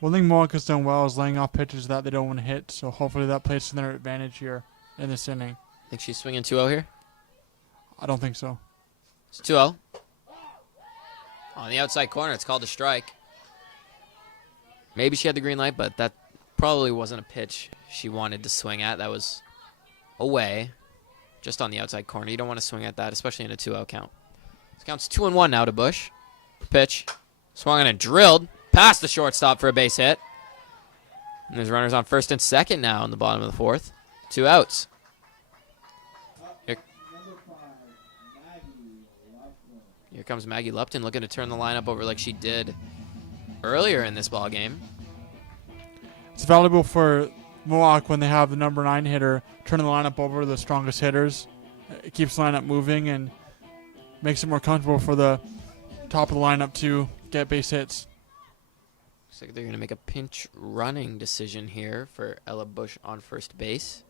One thing Mohawk has done well is laying off pitches that they don't want to hit, so hopefully that plays to their advantage here in this inning. Think she's swinging 2-0 here? I don't think so. It's 2-0. On the outside corner, it's called a strike. Maybe she had the green light, but that probably wasn't a pitch she wanted to swing at. That was away, just on the outside corner. You don't want to swing at that, especially in a 2-0 count. This counts 2-1 now to Bush. Pitch. Swung on and drilled past the shortstop for a base hit. And there's runners on first and second now in the bottom of the 4th. 2 outs. Here comes Maggie Lupton looking to turn the lineup over like she did earlier in this ball game. It's valuable for Mohawk when they have the number 9 hitter turning the lineup over to the strongest hitters. It keeps the lineup moving and makes it more comfortable for the top of the lineup to get base hits. Looks like they're going to make a pinch running decision here for Ella Bush on first base.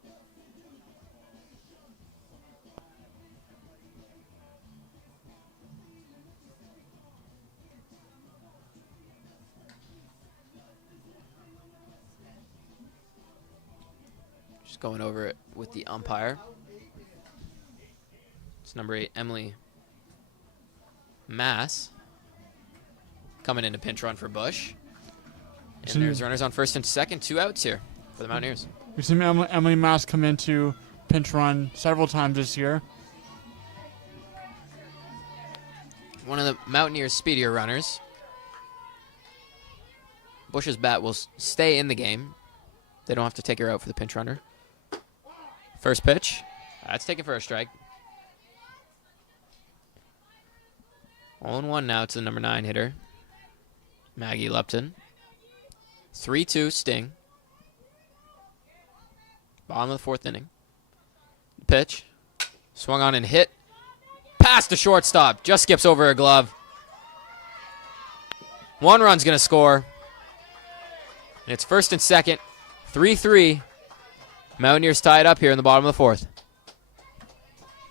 going over it with the umpire. It's number 8, Emily Mass, coming in to pinch run for Bush. And there's runners on first and second, 2 outs here for the Mountaineers. We've seen Emily Mass come into pinch run several times this year. One of the Mountaineers' speedier runners. Bush's bat will stay in the game. They don't have to take her out for the pinch runner. First pitch. That's taken for a strike. 0-1 now to the number 9 hitter, Maggie Lupton. 3-2 Sting. Bottom of the 4th inning. Pitch. Swung on and hit. Past the shortstop. Just skips over a glove. 1 run's going to score. And it's first and second. 3-3. Mountaineers tie it up here in the bottom of the 4th.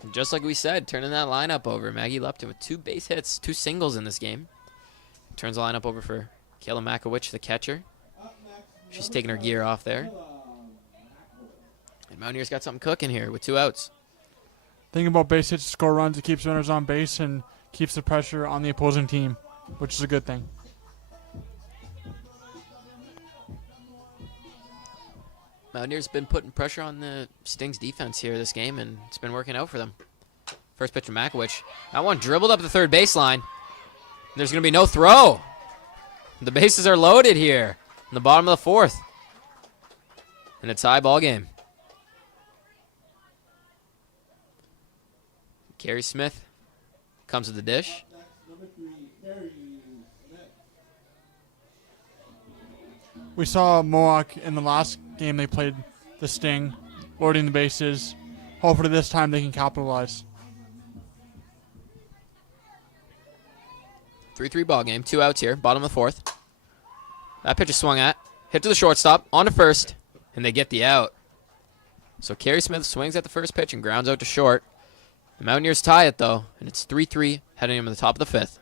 And just like we said, turning that lineup over. Maggie Lupton with 2 base hits, 2 singles in this game. Turns the lineup over for Kayla Makowicz, the catcher. She's taking her gear off there. And Mountaineers got something cooking here with 2 outs. Thinking about base hits to score runs, it keeps runners on base and keeps the pressure on the opposing team, which is a good thing. Mountaineers been putting pressure on the Sting's defense here this game, and it's been working out for them. First pitch from Makowicz. That one dribbled up the third baseline. There's going to be no throw. The bases are loaded here in the bottom of the 4th. And a tie ball game. Carrie Smith comes to the dish. We saw Mohawk in the last game they played the Sting, loading the bases. Hopefully this time they can capitalize. 3-3 ball game, 2 outs here, bottom of the 4th. That pitch is swung at, hit to the shortstop, on to first, and they get the out. So Carrie Smith swings at the first pitch and grounds out to short. The Mountaineers tie it though, and it's 3-3 heading into the top of the 5th.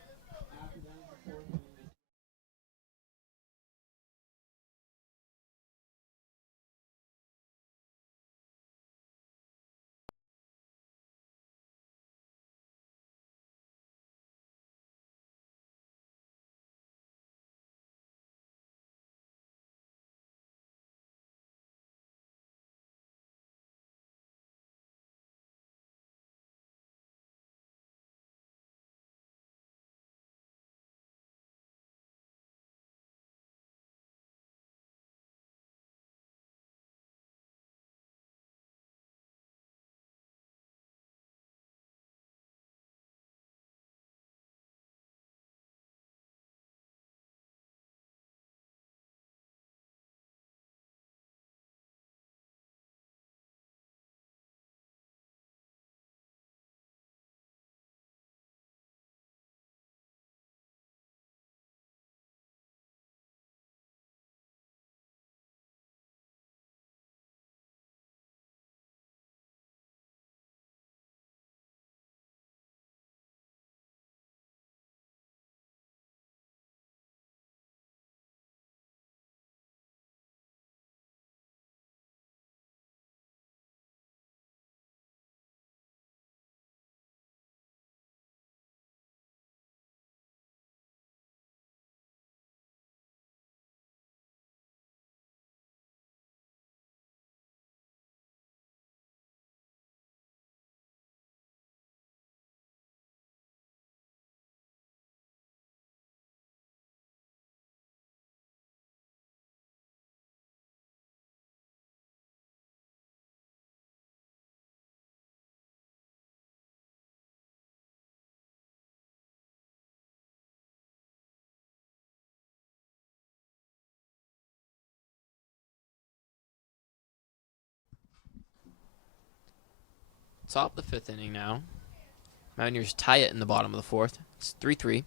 Top of the 5th inning now. Mountaineers tie it in the bottom of the 4th. It's 3-3.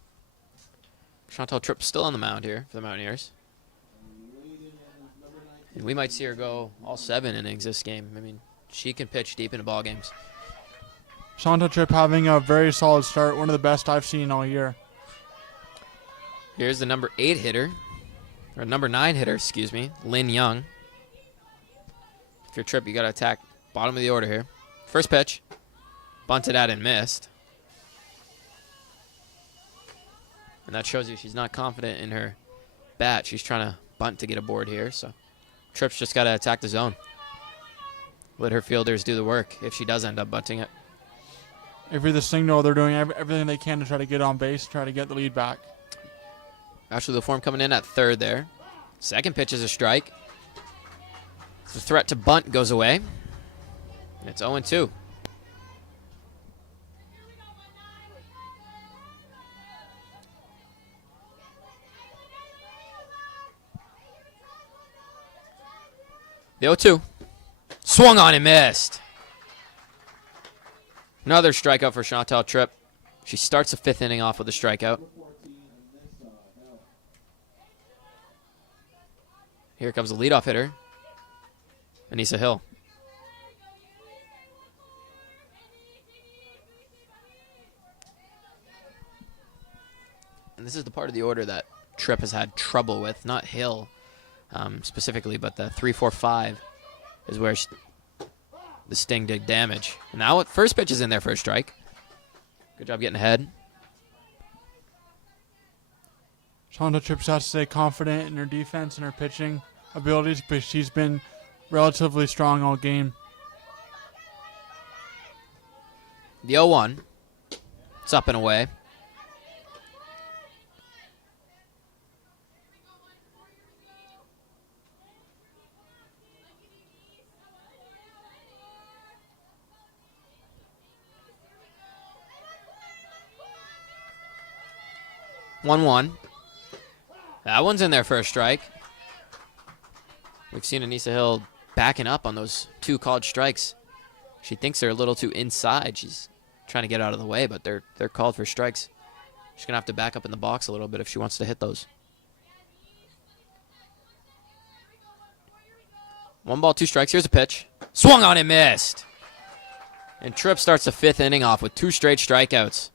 Chantal Tripp still on the mound here for the Mountaineers. And we might see her go all 7 innings this game. I mean, she can pitch deep into ball games. Shanta Tripp having a very solid start, one of the best I've seen all year. Here's the number 8 hitter, or number 9 hitter, excuse me, Lynn Young. you're Tripp, you got to attack bottom of the order here. First pitch. Bunted at and missed. And that shows you she's not confident in her bat. She's trying to bunt to get a board here. So Tripp's just got to attack the zone. Let her fielders do the work if she does end up bunting it. If you're the Sting, they're doing everything they can to try to get on base, try to get the lead back. Actually, LaForme coming in at third there. Second pitch is a strike. The threat to bunt goes away. It's 0-2. The 0-2. Swung on and missed. Another strikeout for Chantal Tripp. She starts the fifth inning off with a strikeout. Here comes the leadoff hitter, Anissa Hill. And this is the part of the order that Tripp has had trouble with, not Hill specifically, but the 3-4-5 is where the Sting did damage. And now first pitch is in there for a strike. Good job getting ahead. Chantal Tripp has to stay confident in her defense and her pitching abilities because she's been relatively strong all game. The 0-1. It's up and away. One. That one's in there for a strike. We've seen Anissa Hill backing up on those two called strikes. She thinks they're a little too inside. She's trying to get out of the way, but they're called for strikes. She's going to have to back up in the box a little bit if she wants to hit those. 1 ball, 2 strikes. Here's a pitch. Swung on and missed. And Tripp starts the fifth inning off with 2 straight strikeouts.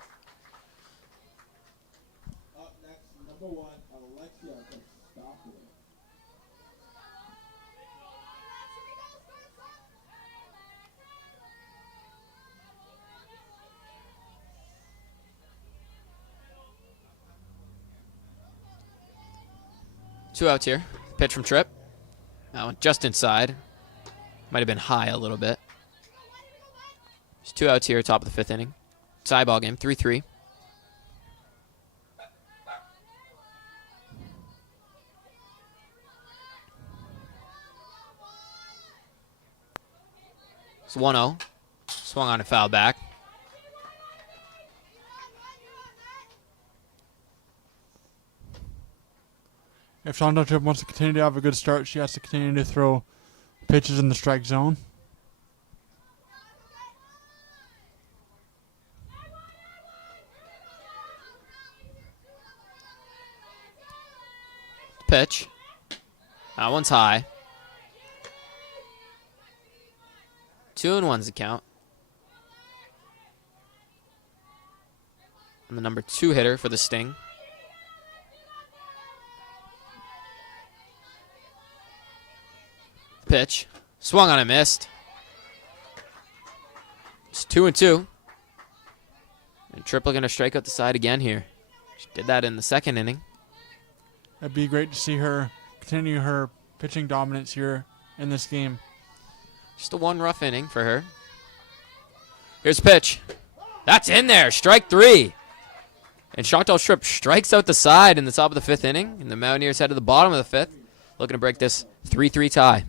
Up next, number 1, Alexia Kostopoulos. Two outs here. Pitch from Tripp. That one just inside. Might have been high a little bit. There's 2 outs here, top of the 5th inning. Tie ball game, 3-3. It's 1-0. Swung on and foul back. If Chantal Tripp wants to continue to have a good start, she has to continue to throw pitches in the strike zone. Pitch. That one's high. 2-1's the count. And the number 2 hitter for the Sting. Pitch. Swung on and missed. It's 2-2. And Tripp looking to strike out the side again here. She did that in the 2nd inning. It'd be great to see her continue her pitching dominance here in this game. Just a 1 rough inning for her. Here's a pitch. That's in there. Strike 3. And Chantal Tripp strikes out the side in the top of the 5th inning. And the Mountaineers head to the bottom of the 5th, looking to break this 3-3 tie.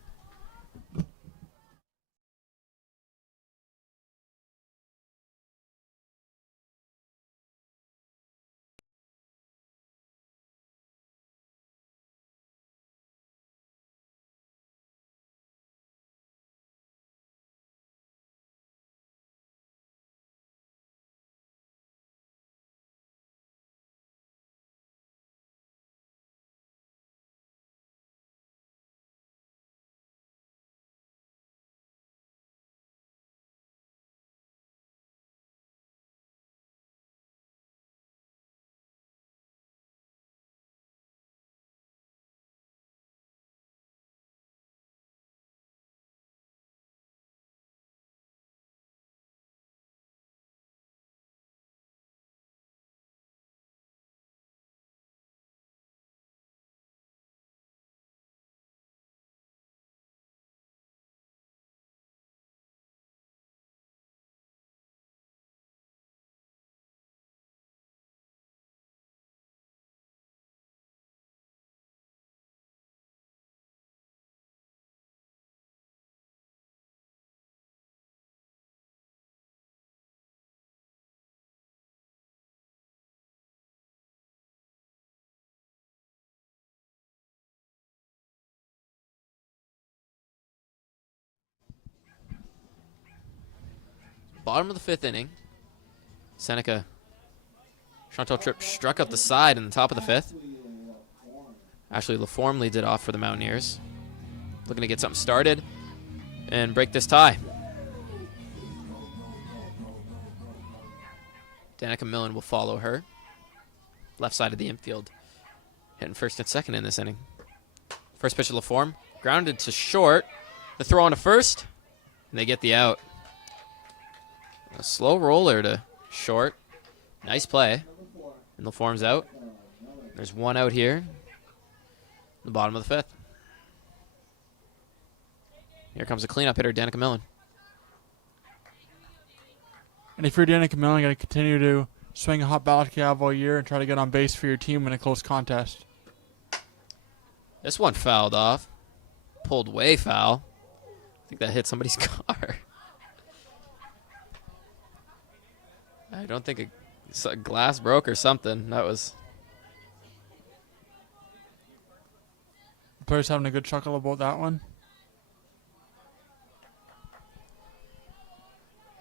Bottom of the 5th inning. Seneca. Chantal Tripp struck up the side in the top of the 5th. Ashley LaForme leads it off for the Mountaineers. Looking to get something started and break this tie. Danica Millen will follow her. Left side of the infield. Hitting first and second in this inning. First pitch to LaForme. Grounded to short. The throw on to first. And they get the out. A slow roller to short. Nice play. And LaForme's out. There's one out here. The bottom of the 5th. Here comes a cleanup hitter, Danica Millen. And if you're Danica Millen, you got to continue to swing a hot bat like you have all year and try to get on base for your team in a close contest. This one fouled off. Pulled way foul. I think that hit somebody's car. I don't think a glass broke or something. That was... The player's having a good chuckle about that one.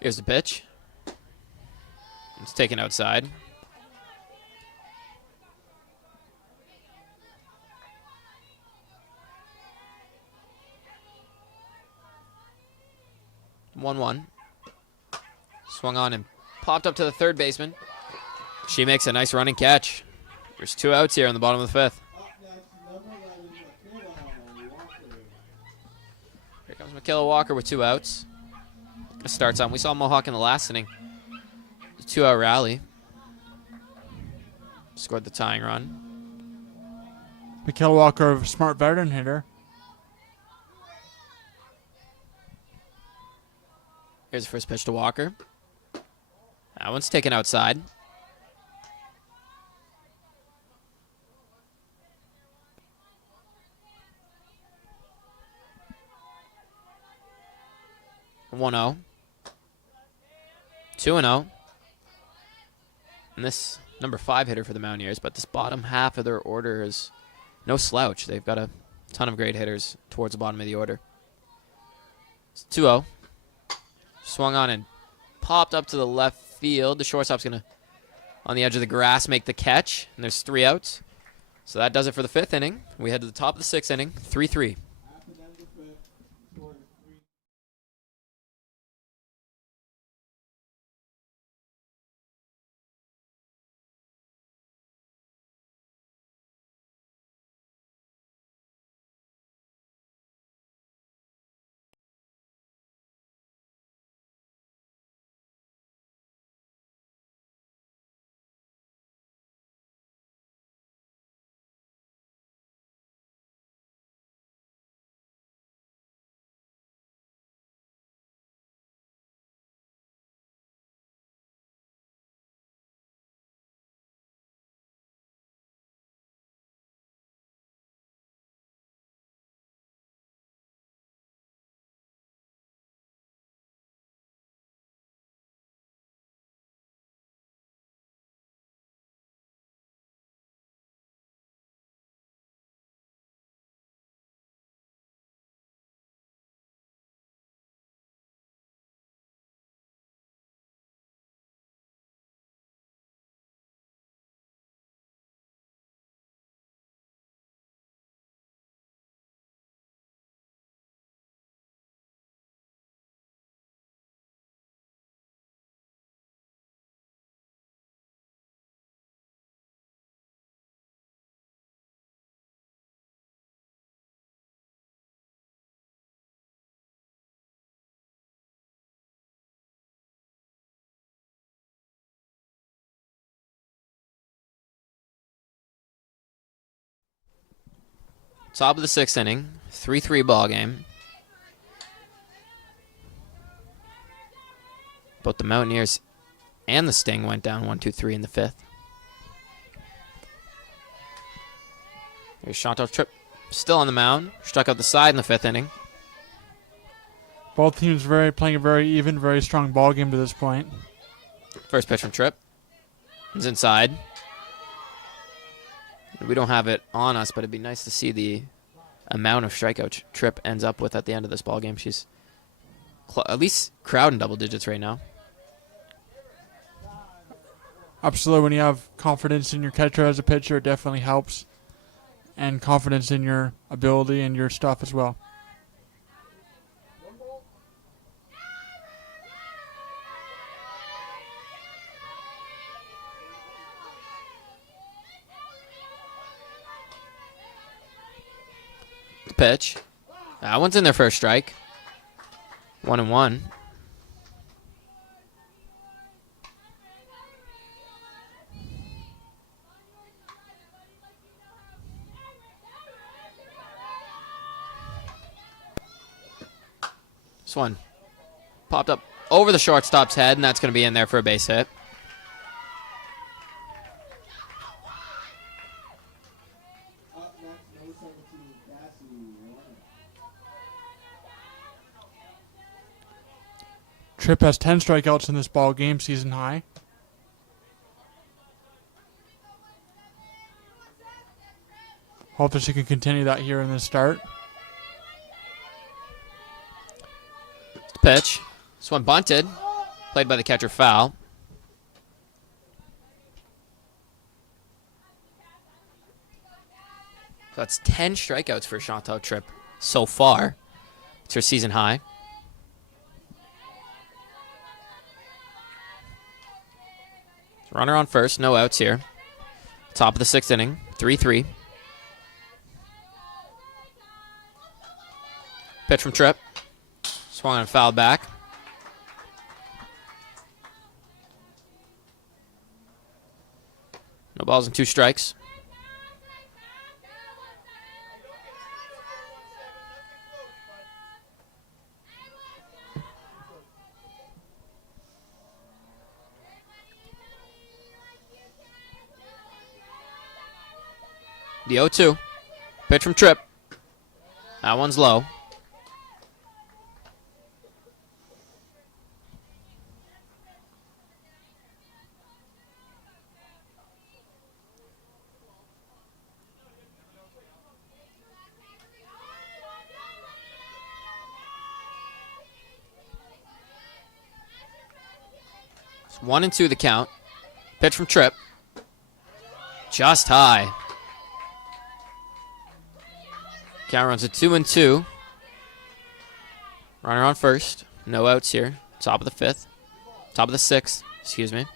Here's the pitch. It's taken outside. One. Swung on and popped up to the third baseman. She makes a nice running catch. There's 2 outs here in the bottom of the 5th. Here comes Michaela Walker with 2 outs. Starts on. We saw Mohawk in the last inning. The 2-out rally. Scored the tying run. Michaela Walker, a smart veteran hitter. Here's the first pitch to Walker. That one's taken outside. One 0. 2-0. And this number 5 hitter for the Mountaineers, but this bottom half of their order is no slouch. They've got a ton of great hitters towards the bottom of the order. It's 2-0. Swung on and popped up to the left field. The shortstop's going to, on the edge of the grass, make the catch. And there's 3 outs. So that does it for the 5th inning. We head to the top of the 6th inning, 3-3. Top of the 6th inning, 3-3 ball game. Both the Mountaineers and the Sting went down 1-2-3 in the 5th. Here's Chantal Tripp still on the mound. Struck out the side in the 5th inning. Both teams playing a very even, very strong ball game to this point. First pitch from Tripp. It's inside. We don't have it on us, but it'd be nice to see the amount of strikeouts Tripp ends up with at the end of this ball game. She's at least crowding double digits right now. Absolutely. When you have confidence in your catcher as a pitcher, it definitely helps. And confidence in your ability and your stuff as well. The pitch. That one's in there for a strike. 1-1. This one popped up over the shortstop's head, and that's going to be in there for a base hit. Up next, number 17, Cassie Warner. Tripp has 10 strikeouts in this ball game, season high. Hope that she can continue that here in the start. The pitch. This one bunted. Played by the catcher foul. So that's 10 strikeouts for Chantal Tripp so far. It's her season high. Runner on first, no outs here. Top of the 6th inning, 3-3. Pitch from Tripp. Swung and fouled back. No balls and 2 strikes. The 0-2. Pitch from Tripp. That one's low. It's 1-2 the count. Pitch from Tripp. Just high. Count runs at 2-2. Runner on first. No outs here. Top of the 5th. Top of the 6th. Excuse me.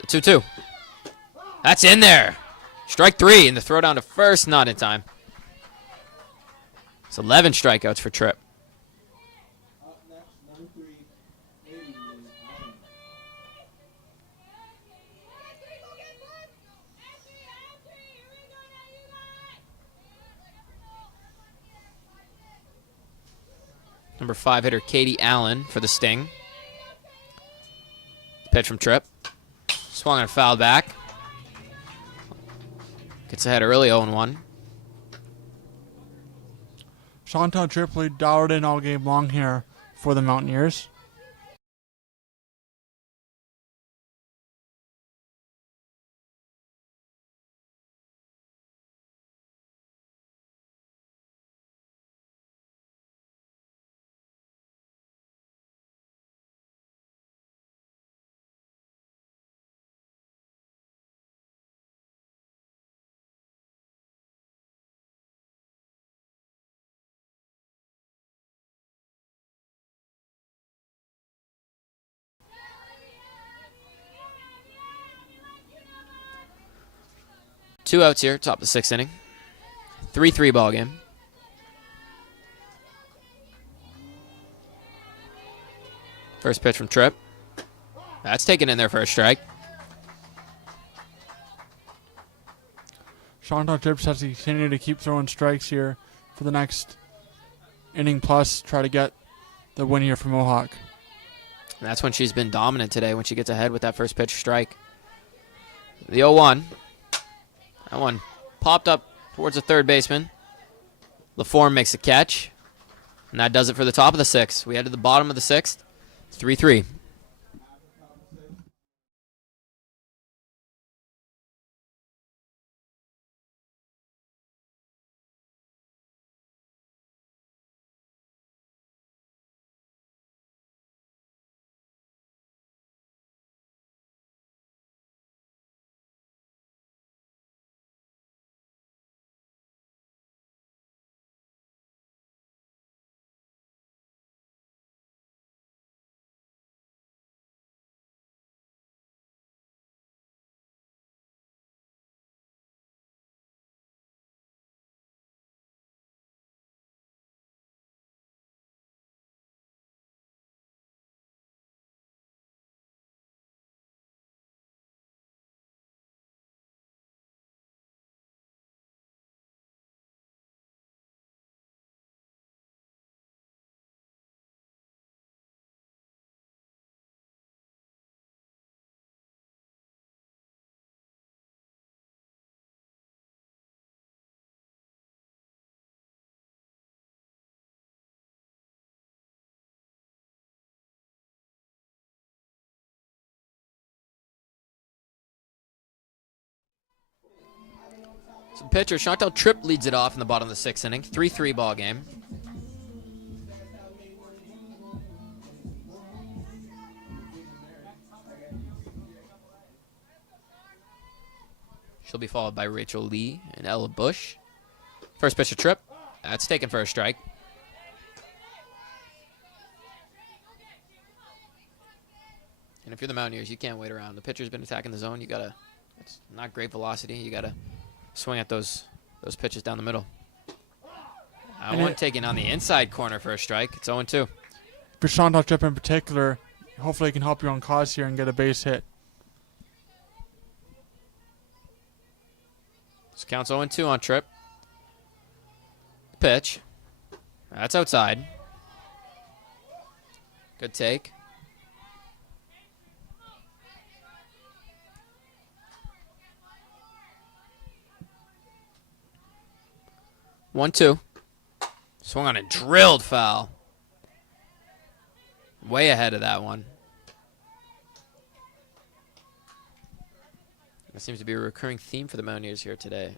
The 2-2. That's in there. Strike 3, and the throw down to first, not in time. It's 11 strikeouts for Tripp. Up next, number 3, Katie Allen. Number 5 hitter Katie Allen for the Sting. Pitch from Tripp. Swung and fouled back. Gets ahead early 0-1. Chantal Tripp dialed in all game long here for the Mountaineers. Two outs here, top of the 6th inning. 3-3 ball game. First pitch from Tripp. That's taken in there for a strike. Chantal Tripp has to continue to keep throwing strikes here for the next inning plus, try to get the win here for Mohawk. And that's when she's been dominant today, when she gets ahead with that first pitch strike. The 0-1. That one popped up towards the third baseman. LaForme makes a catch. And that does it for the top of the 6th. We head to the bottom of the 6th. 3-3. So pitcher Chantal Tripp leads it off in the bottom of the 6th inning. 3-3 ball game. She'll be followed by Rachel Lee and Ella Bush. First pitch of Tripp. That's taken for a strike. And if you're the Mountaineers, you can't wait around. The pitcher's been attacking the zone. You gotta, it's not great velocity. You gotta swing at those pitches down the middle. That one taken on the inside corner for a strike. It's 0-2. For Chantal Tripp in particular, hopefully he can help your own cause here and get a base hit. So counts 0-2 on Tripp. Pitch. That's outside. Good take. One, two. Swung on a drilled foul. Way ahead of that one. That seems to be a recurring theme for the Mountaineers here today.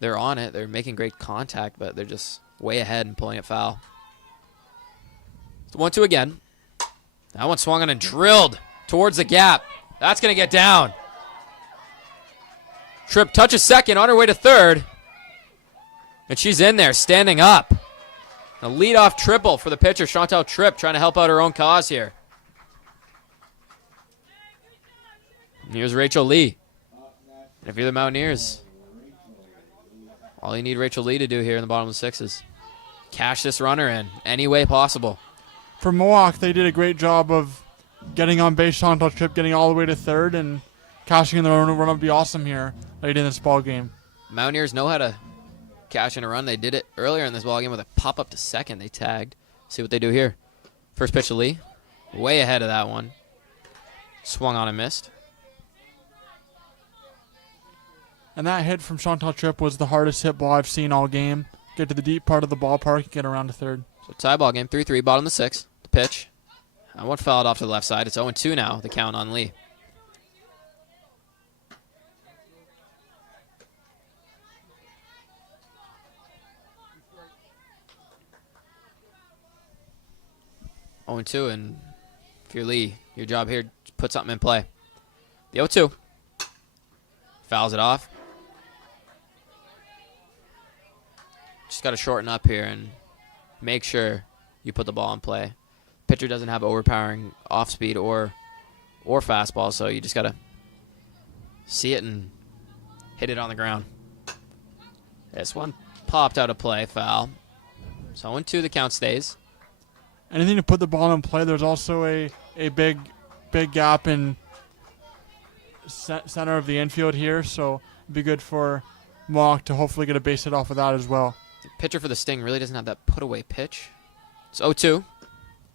They're on it. They're making great contact, but they're just way ahead and pulling it foul. So 1-2 again. That one swung on and drilled towards the gap. That's going to get down. Tripp touches second on her way to third. And she's in there, standing up. A leadoff triple for the pitcher, Chantal Tripp, trying to help out her own cause here. And here's Rachel Lee. And if you're the Mountaineers, all you need Rachel Lee to do here in the bottom of the 6 is cash this runner in any way possible. For Mohawk, they did a great job of getting on base. Chantal Tripp getting all the way to third and cashing in the run would be awesome here late in this ball game. Mountaineers know how to cash in a run. They did it earlier in this ball game with a pop up to second. They tagged. See what they do here. First pitch to Lee. Way ahead of that one. Swung on and missed. And that hit from Chantal Tripp was the hardest hit ball I've seen all game. Get to the deep part of the ballpark and get around to third. So tie ball game. 3-3. Bottom of the 6th. The pitch. That one fouled off to the left side. It's 0-2 now. The count on Lee. Oh, 2, and if you're Lee, your job here, put something in play. The 0-2. Fouls it off. Just got to shorten up here and make sure you put the ball in play. Pitcher doesn't have overpowering off speed or fastball, so you just got to see it and hit it on the ground. This one popped out of play, foul. So 0-2, the count stays. Anything to put the ball in play. There's also a big gap in center of the infield here, so it'd be good for Mohawk to hopefully get a base hit off of that as well. The pitcher for the Sting really doesn't have that put-away pitch. It's 0-2.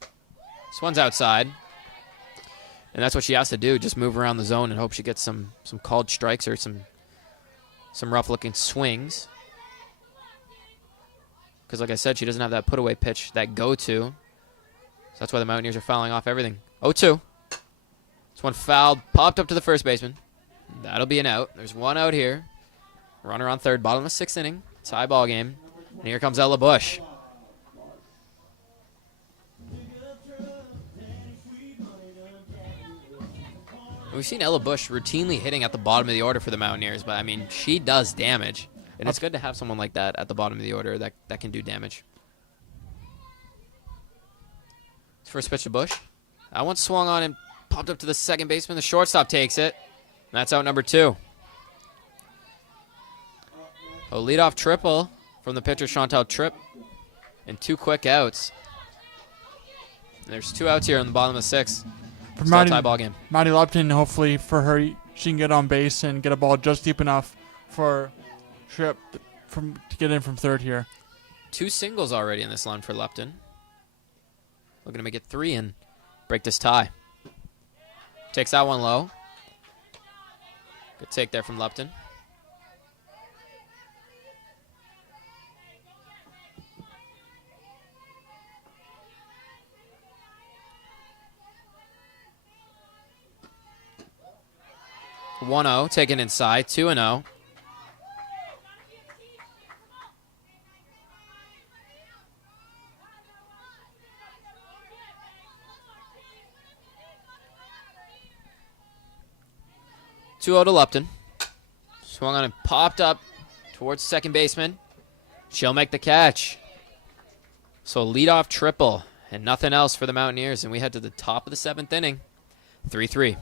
This one's outside. And that's what she has to do, just move around the zone and hope she gets some called strikes or some rough-looking swings. Because like I said, she doesn't have that put-away pitch, that go-to. So that's why the Mountaineers are fouling off everything. 0-2. This one fouled, popped up to the first baseman. That'll be an out. There's one out here. Runner on third, bottom of the 6th inning. Tie ball game. And here comes Ella Bush. We've seen Ella Bush routinely hitting at the bottom of the order for the Mountaineers, but I mean, she does damage. And it's good to have someone like that at the bottom of the order that can do damage. First pitch to Bush. That one swung on and popped up to the second baseman. The shortstop takes it. And that's out number 2. A leadoff triple from the pitcher, Chantal Tripp. And 2 quick outs. And there's 2 outs here in the bottom of the 6th. For Still a tie ball game. Maddie Lupton, hopefully for her, she can get on base and get a ball just deep enough for Tripp to get in from third here. 2 singles already in this line for Lupton. Looking to make it 3 and break this tie. Takes that one low. Good take there from Lupton. One 0 taken inside. 2-0. 2-0 to Lupton. Swung on and popped up towards second baseman. She'll make the catch. So leadoff triple and nothing else for the Mountaineers, and we head to the top of the 7th inning. 3-3.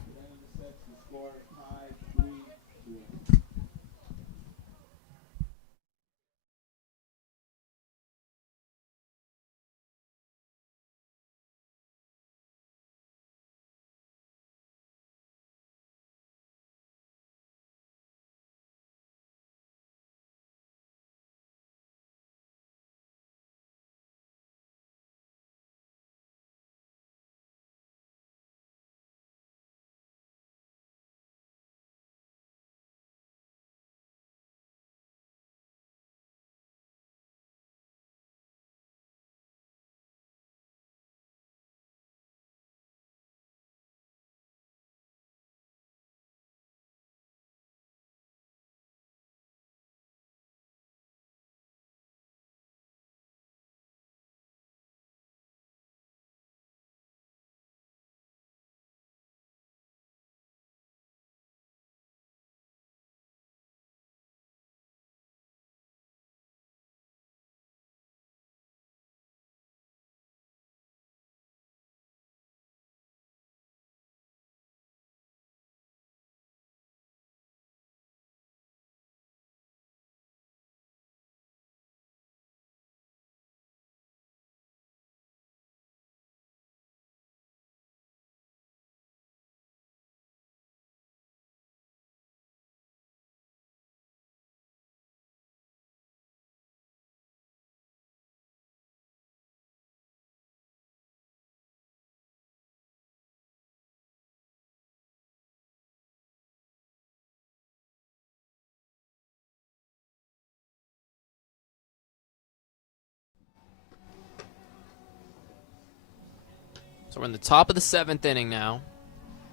So we're in the top of the 7th inning now.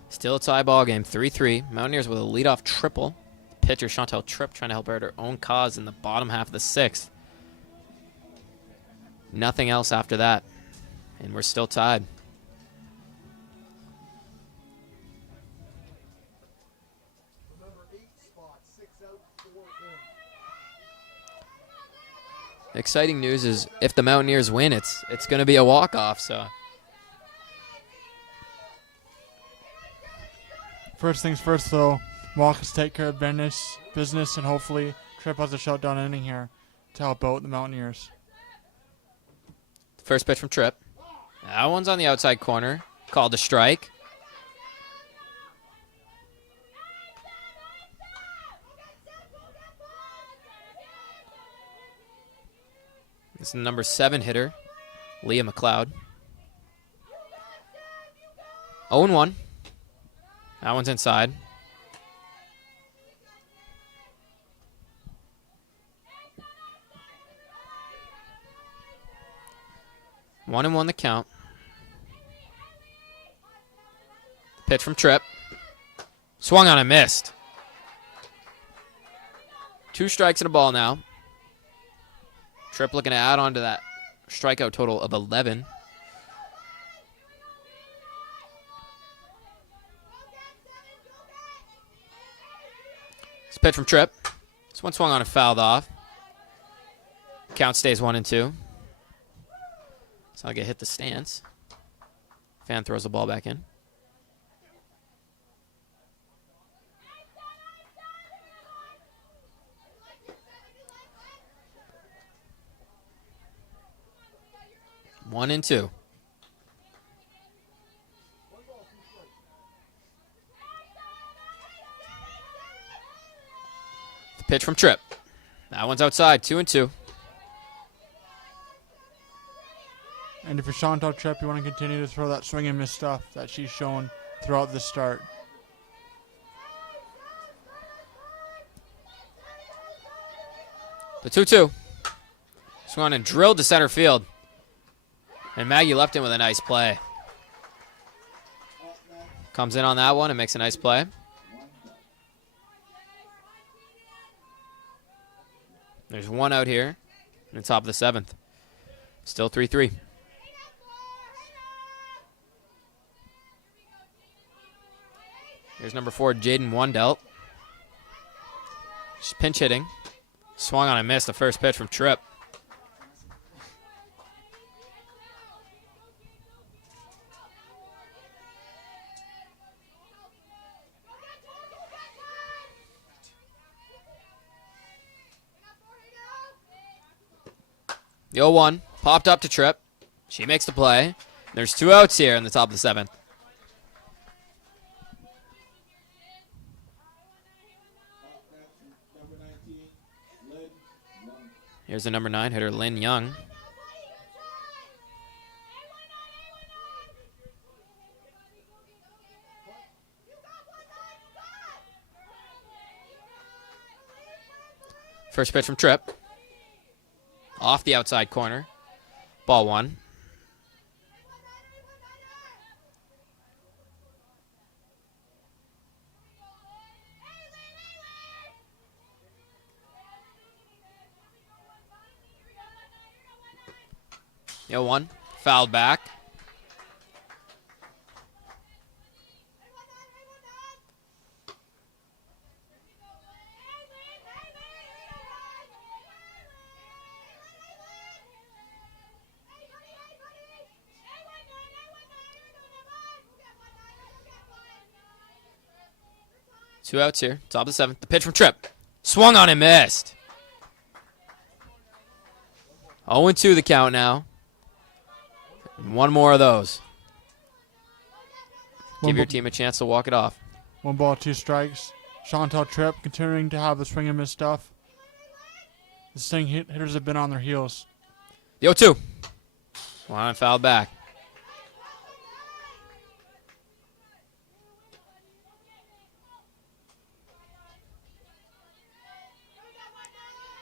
Still a tie ball game, 3-3. Mountaineers with a leadoff triple. Pitcher Chantel Tripp trying to help her at her own cause in the bottom half of the 6th. Nothing else after that. And we're still tied. Exciting news is if the Mountaineers win, it's going to be a walk-off. So First things first, though, Mohawk has to take care of business, and hopefully Tripp has a shutdown inning here to help out the Mountaineers. First pitch from Tripp. That one's on the outside corner. Called a strike. This is the number 7 hitter, Leah McLeod. 0-1. That one's inside. One and one the count. Pitch from Tripp. Swung on and missed. 2 strikes and a ball now. Tripp looking to add on to that strikeout total of 11. This pitch from Tripp. This one swung on and fouled off. Count stays 1-2. So I'll get hit the stance. Fan throws the ball back in. One and two. The pitch from Tripp. That one's outside. 2-2. And if you're Chantal Tripp, you want to continue to throw that swing and miss stuff that she's shown throughout the start. The 2-2. Swung and drilled to center field. And Maggie Lupton with a nice play. Comes in on that one and makes a nice play. There's one out here in the top of the 7th. Still 3-3. Here's number 4, Jaden Wandelt. She's pinch hitting. Swung on and missed the first pitch from Tripp. The 0-1 popped up to Tripp. She makes the play. There's 2 outs here in the top of the 7th. Number 19, Lynn Young. Here's the number 9 hitter, Lynn Young. First pitch from Tripp. Off the outside corner. Ball 1. The 0-1 fouled back. Two outs here. Top of the 7th. The pitch from Tripp. Swung on and missed. 0-2 the count now. One more of those. Give your team a chance to walk it off. 1 ball, 2 strikes. Chantal Tripp continuing to have the swing and miss stuff. The Sting hitters have been on their heels. The 0-2. One fouled back.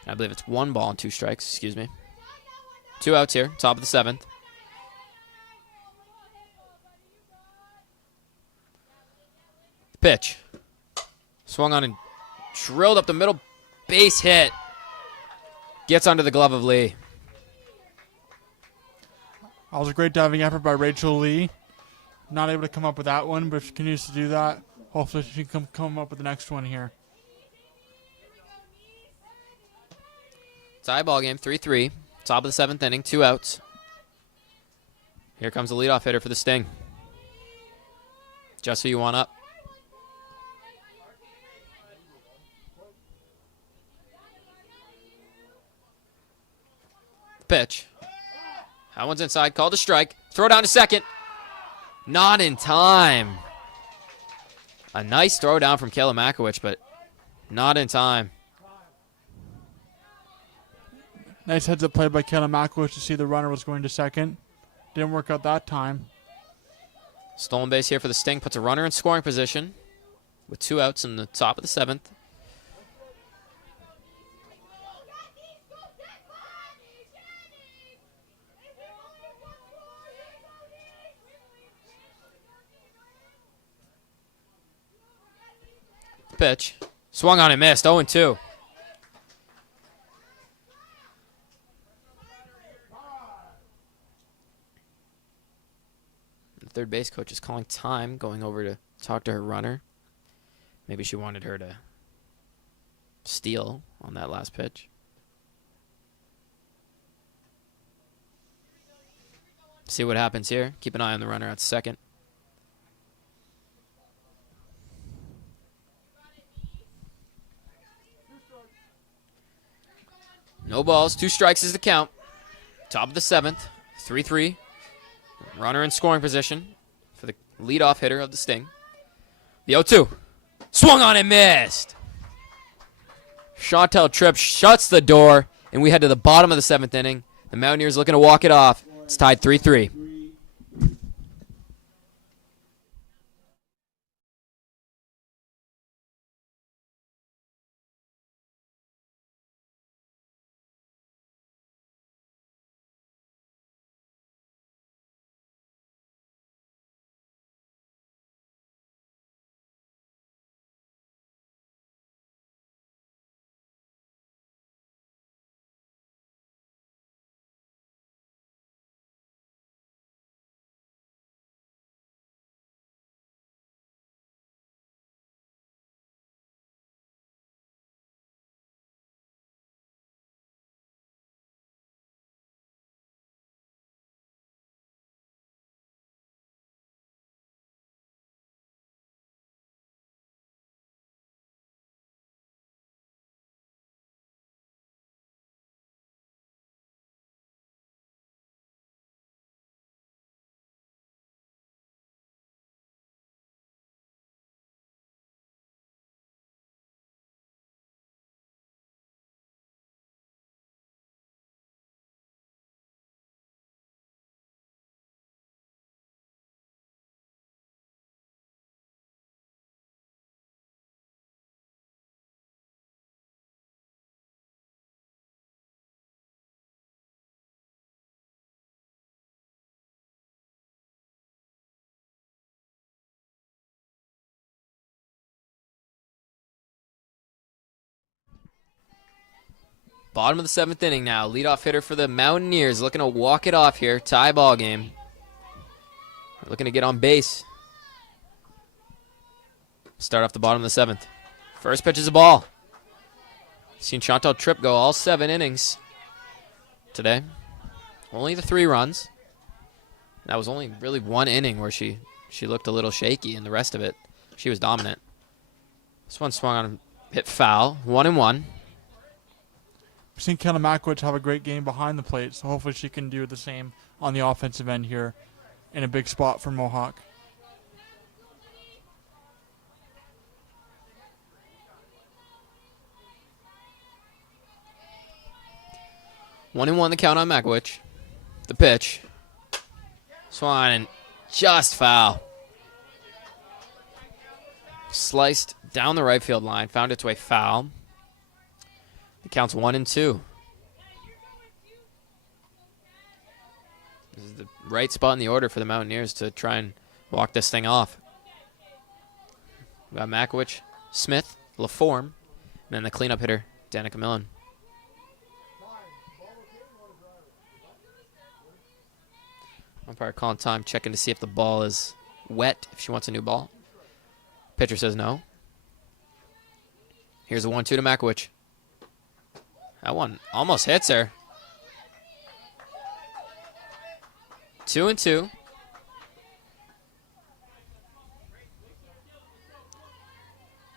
I believe it's 1 ball and 2 strikes. Excuse me. 2 outs here. Top of the 7th. Pitch. Swung on and drilled up the middle. Base hit. Gets under the glove of Lee. That was a great diving effort by Rachel Lee. Not able to come up with that one, but she continues to do that. Hopefully she can come up with the next one here. Tie ball game, 3-3. Top of the 7th inning, 2 outs. Here comes the leadoff hitter for the Sting. Just who you want up. Pitch. That one's inside, called a strike. Throw down to second. Not in time. A nice throw down from Kayla Makowicz, but not in time. Nice heads up play by Kayla Makowicz to see the runner was going to second. Didn't work out that time. Stolen base here for the Sting. Puts a runner in scoring position with 2 outs in the top of the 7th. Pitch. Swung on and missed. 0-2. The third base coach is calling time, going over to talk to her runner. Maybe she wanted her to steal on that last pitch. See what happens here. Keep an eye on the runner at second. No balls, 2 strikes is the count. Top of the 7th, 3-3. Runner in scoring position for the leadoff hitter of the Sting. The 0-2. Swung on and missed. Chantal Tripp shuts the door, and we head to the bottom of the 7th inning. The Mountaineers looking to walk it off. It's tied 3-3. Bottom of the 7th inning now. Leadoff hitter for the Mountaineers looking to walk it off here. Tie ball game. Looking to get on base. Start off the bottom of the 7th. First pitch is a ball. Seen Chantal Tripp go all 7 innings today. Only the 3 runs. That was only really 1 inning where she looked a little shaky, and the rest of it, she was dominant. This one swung on, hit foul, 1-1. We've seen Kenna Makwich have a great game behind the plate, so hopefully she can do the same on the offensive end here in a big spot for Mohawk. One and one the count on Makwich. The pitch. Swung and just foul. Sliced down the right field line, found its way foul. The count's 1-2. This is the right spot in the order for the Mountaineers to try and walk this thing off. We got Makwich, Smith, LaForme, and then the cleanup hitter, Danica Millen. Umpire calling time, checking to see if the ball is wet, if she wants a new ball. Pitcher says no. Here's a 1-2 to Makwich. That one almost hits her. 2-2. And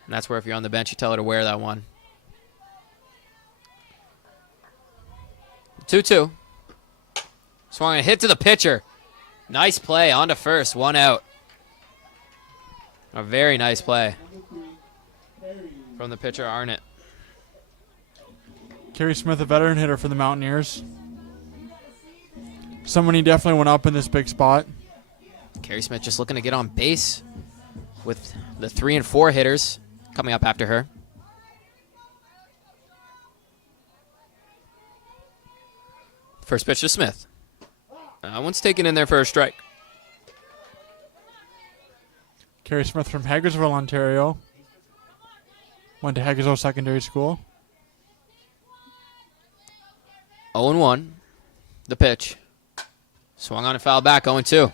that's where if you're on the bench, you tell her to wear that one. 2-2. Swung a hit to the pitcher. Nice play, on to first, 1 out. A very nice play from the pitcher, Arnott. Carrie Smith, a veteran hitter for the Mountaineers. Someone he definitely went up in this big spot. Carrie Smith just looking to get on base with the 3 and 4 hitters coming up after her. First pitch to Smith. That one's taken in there for a strike. Carrie Smith from Hagersville, Ontario. Went to Hagersville Secondary School. 0-1. The pitch. Swung on and fouled back, 0-2.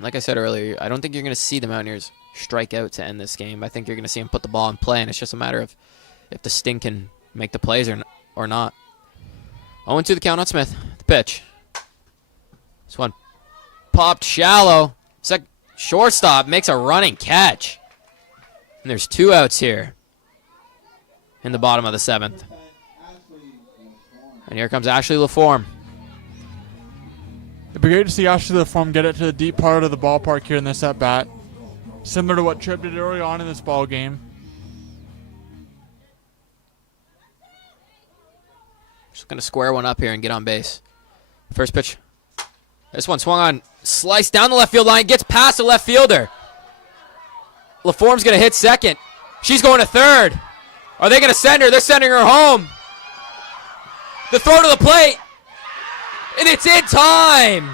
Like I said earlier, I don't think you're going to see the Mountaineers strike out to end this game. I think you're going to see them put the ball in play, and it's just a matter of if the Sting can make the plays or not. 0-2 the count on Smith. The pitch. This one popped shallow. Shortstop makes a running catch. And there's 2 outs here in the bottom of the 7th. And here comes Ashley LaForme. It'd be great to see Ashley LaForme get it to the deep part of the ballpark here in this at-bat. Similar to what Tripp did early on in this ball game. Just going to square one up here and get on base. First pitch. This one swung on, sliced down the left field line, gets past the left fielder. LaForme's going to hit second. She's going to third. Are they going to send her? They're sending her home. The throw to the plate. And it's in time.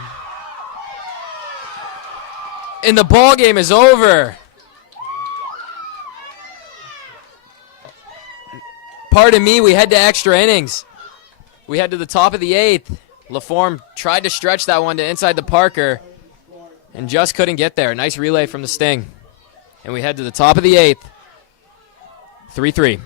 And the ball game is over. Pardon me, we head to extra innings. We head to the top of the 8th. LaForme tried to stretch that one to inside the Parker and just couldn't get there. Nice relay from the Sting. And we head to the top of the 8th. 3-3.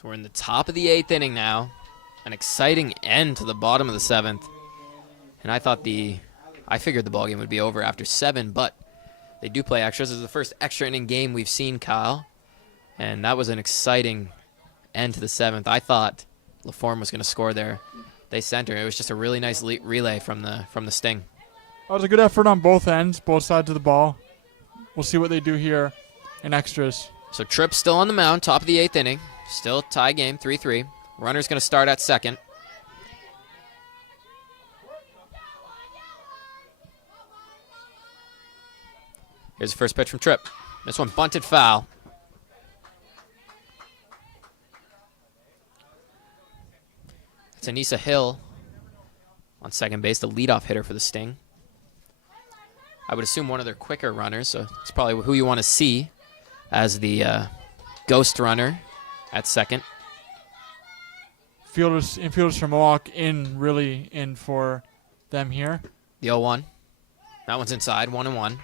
So we're in the top of the 8th inning now. An exciting end to the bottom of the 7th. And I figured the ballgame would be over after 7, but they do play extras. This is the first extra inning game we've seen, Kyle. And that was an exciting end to the 7th. I thought LaForme was going to score there. They sent her. It was just a really nice relay from the Sting. That was a good effort on both ends, both sides of the ball. We'll see what they do here in extras. So Tripp's still on the mound, top of the 8th inning. Still tie game, 3-3. Runner's going to start at second. Here's the first pitch from Tripp. This one bunted foul. It's Anissa Hill on second base, the leadoff hitter for the Sting. I would assume one of their quicker runners, so it's probably who you want to see as the ghost runner at second. Infielders from Mohawk really in for them here. The 0-1. That one's inside, 1-1.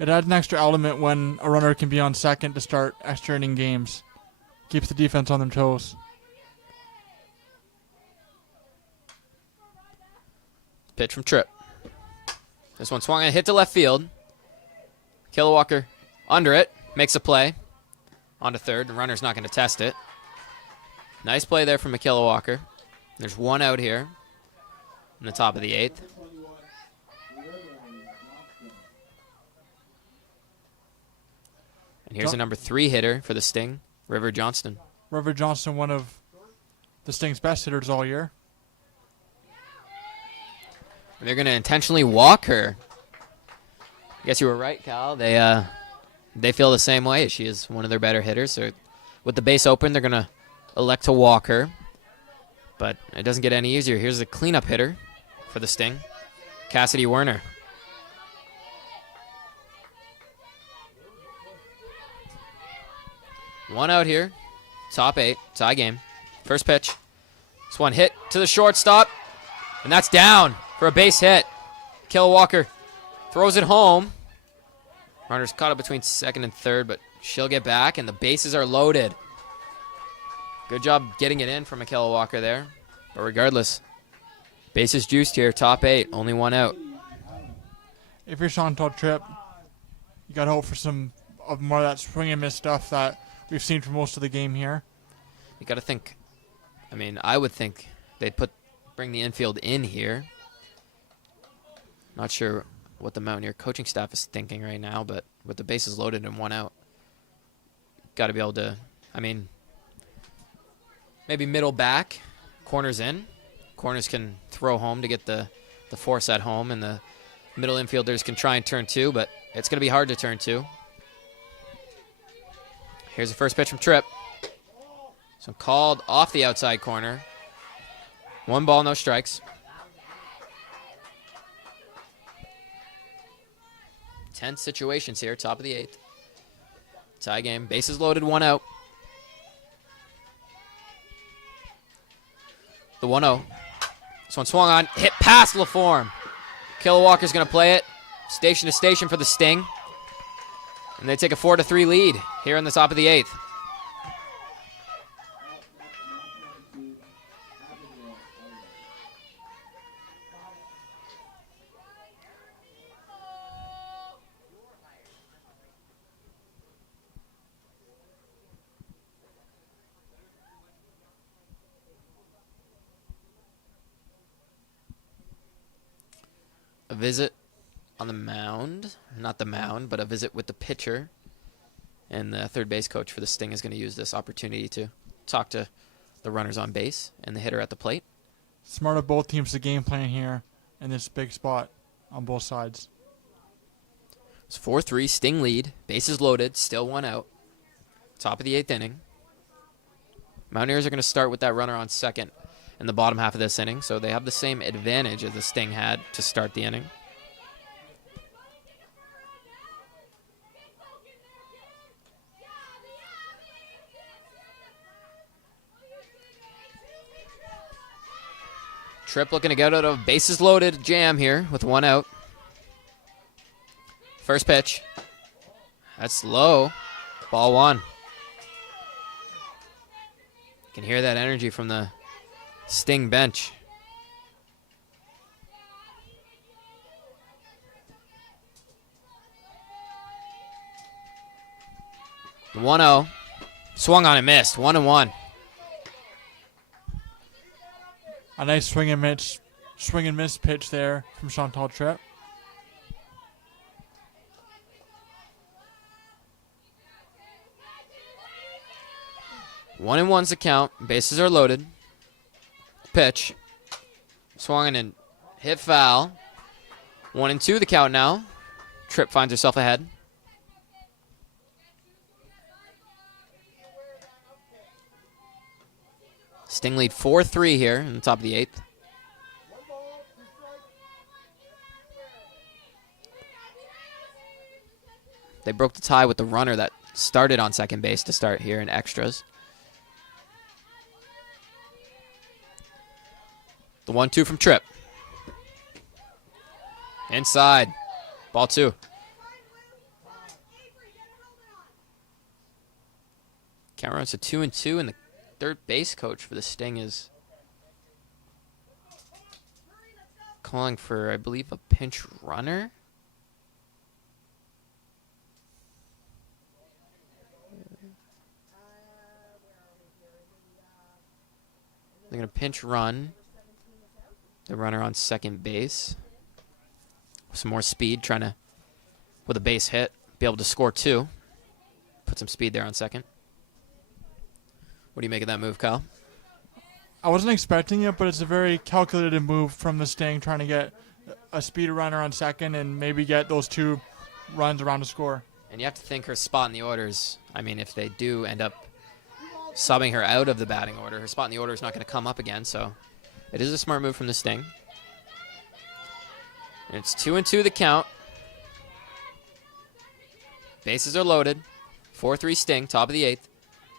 It adds an extra element when a runner can be on second to start extra inning games. Keeps the defense on their toes. Pitch from Tripp. This one swung and hit to left field. Kilowalker under it, makes a play. On to third, the runner's not going to test it. Nice play there from Kilowalker. There's one out here in the top of the 8th. And here's a number 3 hitter for the Sting, River Johnston. River Johnston, one of the Sting's best hitters all year. And they're going to intentionally walk her. I guess you were right, Cal. They feel the same way. She is one of their better hitters. So with the base open, they're going to elect to walk her. But it doesn't get any easier. Here's the cleanup hitter for the Sting, Cassidy Werner. One out here. Top 8. Tie game. First pitch. This one hit to the shortstop. And that's down for a base hit. Kilowalker throws it home. Runner's caught up between second and third, but she'll get back, and the bases are loaded. Good job getting it in from Kilowalker there. But regardless, bases juiced here. Top 8. Only one out. If you're Chantal Tripp, you got to hope for some of more of that swing and miss stuff that we've seen for most of the game here. You got to think. I would think they'd bring the infield in here. Not sure what the Mountaineer coaching staff is thinking right now, but with the bases loaded and one out, got to be able to, maybe middle back, corners in. Corners can throw home to get the force at home, and the middle infielders can try and turn 2, but it's going to be hard to turn 2. Here's the first pitch from Tripp. So called off the outside corner. 1 ball, no strikes. Tense situations here, top of the 8th. Tie game, bases loaded, 1 out. The 1-0. This one swung on, hit past LaForme. Kilowalker's going to play it. Station to station for the Sting. And they take a 4-3 lead here in the top of the 8th. A visit on the mound. Not the mound, but a visit with the pitcher. And the third base coach for the Sting is going to use this opportunity to talk to the runners on base and the hitter at the plate. Smart of both teams to game plan here in this big spot on both sides. It's 4-3, Sting lead. Bases loaded, still 1 out. Top of the 8th inning. Mountaineers are going to start with that runner on second in the bottom half of this inning, so they have the same advantage as the Sting had to start the inning. Tripp looking to get out of bases loaded jam here with 1 out. First pitch. That's low. Ball 1. can hear that energy from the Sting bench. The 1-0. Swung on and missed. 1-1. A nice swing and miss pitch there from Chantal Tripp. One and one's the count. Bases are loaded. Pitch. Swung and hit foul. 1-2 the count now. Tripp finds herself ahead. Sting lead 4-3 here in the top of the 8th. They broke the tie with the runner that started on second base to start here in extras. The 1-2 from Tripp. Inside. Ball 2. Count runs to 2-2, and the third base coach for the Sting is calling for, I believe, a pinch runner. They're going to pinch run the runner on second base. Some more speed, trying to, with a base hit, be able to score 2. Put some speed there on second. What do you make of that move, Kyle? I wasn't expecting it, but it's a very calculated move from the Sting, trying to get a speed runner on second and maybe get those 2 runs around to score. And you have to think her spot in the orders. I mean, if they do end up subbing her out of the batting order, her spot in the order is not going to come up again, so it is a smart move from the Sting. And it's 2-2 the count. Bases are loaded. 4-3 Sting, top of the 8th.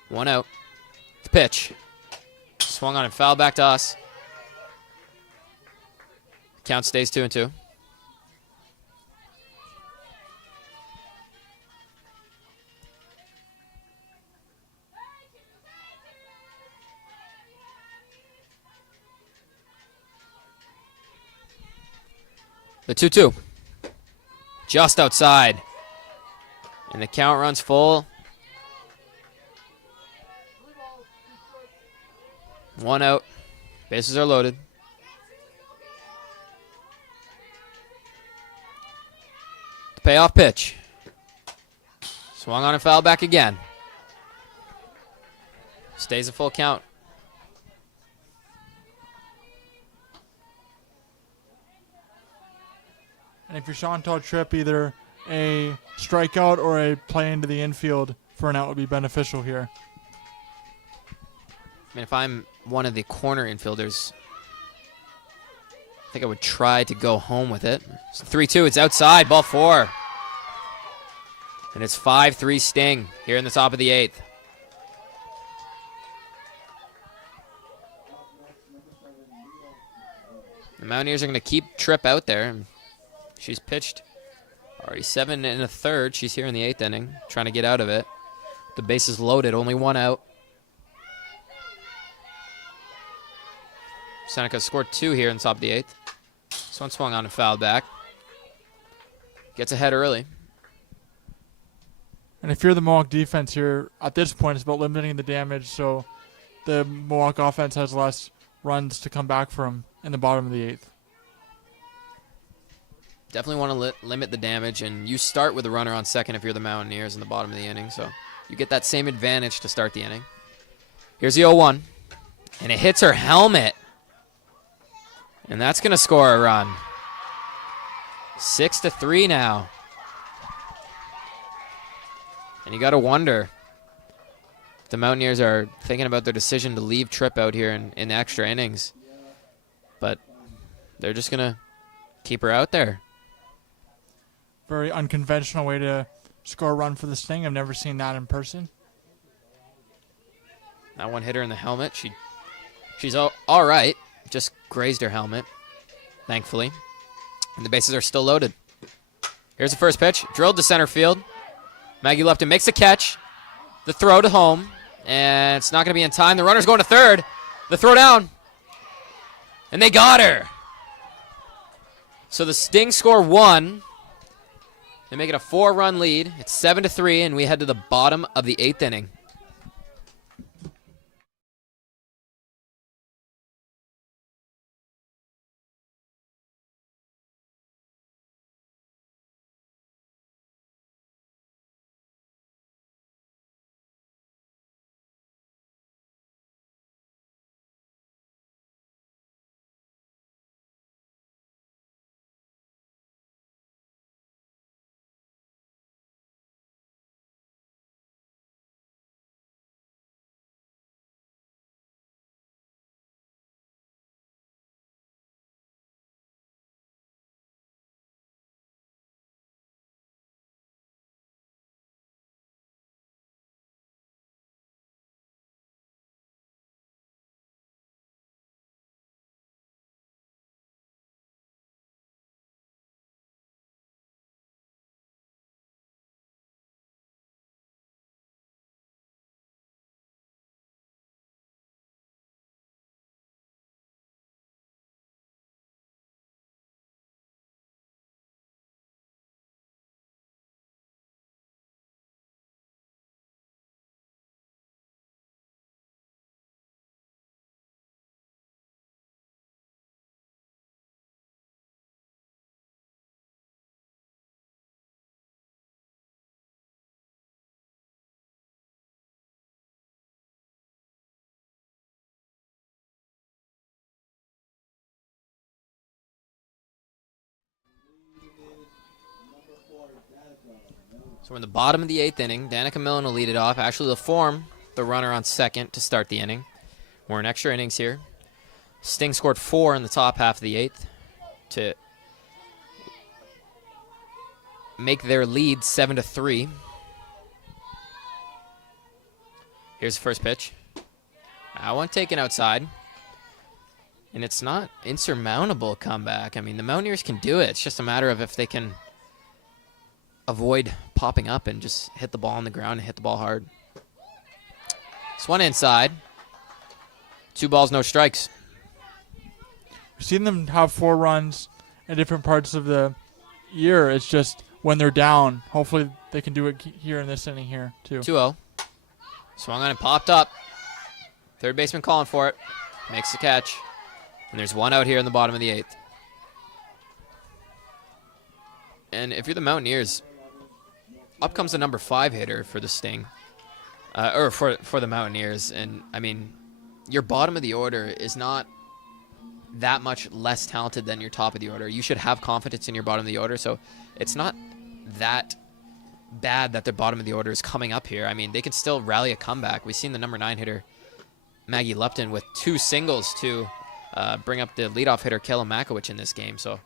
1 out. The pitch. Swung on and foul back to us. Count stays 2-2. The 2-2. Just outside. And the count runs full. 1 out. Bases are loaded. The payoff pitch. Swung on and foul back again. Stays a full count. And if you're Chantal Tripp, either a strikeout or a play into the infield for an out would be beneficial here. I mean, if I'm one of the corner infielders, I think I would try to go home with it. It's 3-2. It's outside. Ball 4. And it's 5-3 Sting here in the top of the 8th. The Mountaineers are going to keep Tripp out there. She's pitched already 7 1/3. She's here in the 8th inning, trying to get out of it. The bases loaded, only 1 out. Seneca scored 2 here in the top of the 8th. This one swung on and fouled back. Gets ahead early. And if you're the Mohawk defense here, at this point, it's about limiting the damage so the Mohawk offense has less runs to come back from in the bottom of the 8th. Definitely want to limit the damage, and you start with a runner on second if you're the Mountaineers in the bottom of the inning, so you get that same advantage to start the inning. Here's the 0-1, and it hits her helmet, and that's going to score a run. 6-3 now. And you got to wonder if the Mountaineers are thinking about their decision to leave Tripp out here in extra innings, but they're just going to keep her out there. Very unconventional way to score a run for the Sting. I've never seen that in person. That one hit her in the helmet. She's all right. Just grazed her helmet, thankfully. And the bases are still loaded. Here's the first pitch. Drilled to center field. Maggie Lupton makes the catch. The throw to home. And it's not going to be in time. The runner's going to third. The throw down. And they got her. So the Sting score 1. They make it a 4-run lead. It's 7-3, and we head to the bottom of the 8th inning. So we're in the bottom of the 8th inning. Danica Millen will lead it off. Ashley LaForme, the runner on second to start the inning. We're in extra innings here. Sting scored 4 in the top half of the 8th to make their lead 7-3. Here's the first pitch. That one taken outside. And it's not insurmountable comeback. I mean, the Mountaineers can do it. It's just a matter of if they can avoid popping up and just hit the ball on the ground and hit the ball hard. This one inside. 2 balls, no strikes. We've seen them have 4 runs in different parts of the year. It's just when they're down. Hopefully they can do it here in this inning here, too. 2-0. Swung on and popped up. Third baseman calling for it. Makes the catch. And there's 1 out here in the bottom of the 8th. And if you're the Mountaineers, up comes the number 5 hitter for the Sting. Or for the Mountaineers. And, I mean, your bottom of the order is not that much less talented than your top of the order. You should have confidence in your bottom of the order. So it's not that bad that the bottom of the order is coming up here. I mean, they can still rally a comeback. We've seen the number 9 hitter, Maggie Lupton, with 2 singles to bring up the leadoff hitter, Kayla Makowicz, in this game. So, I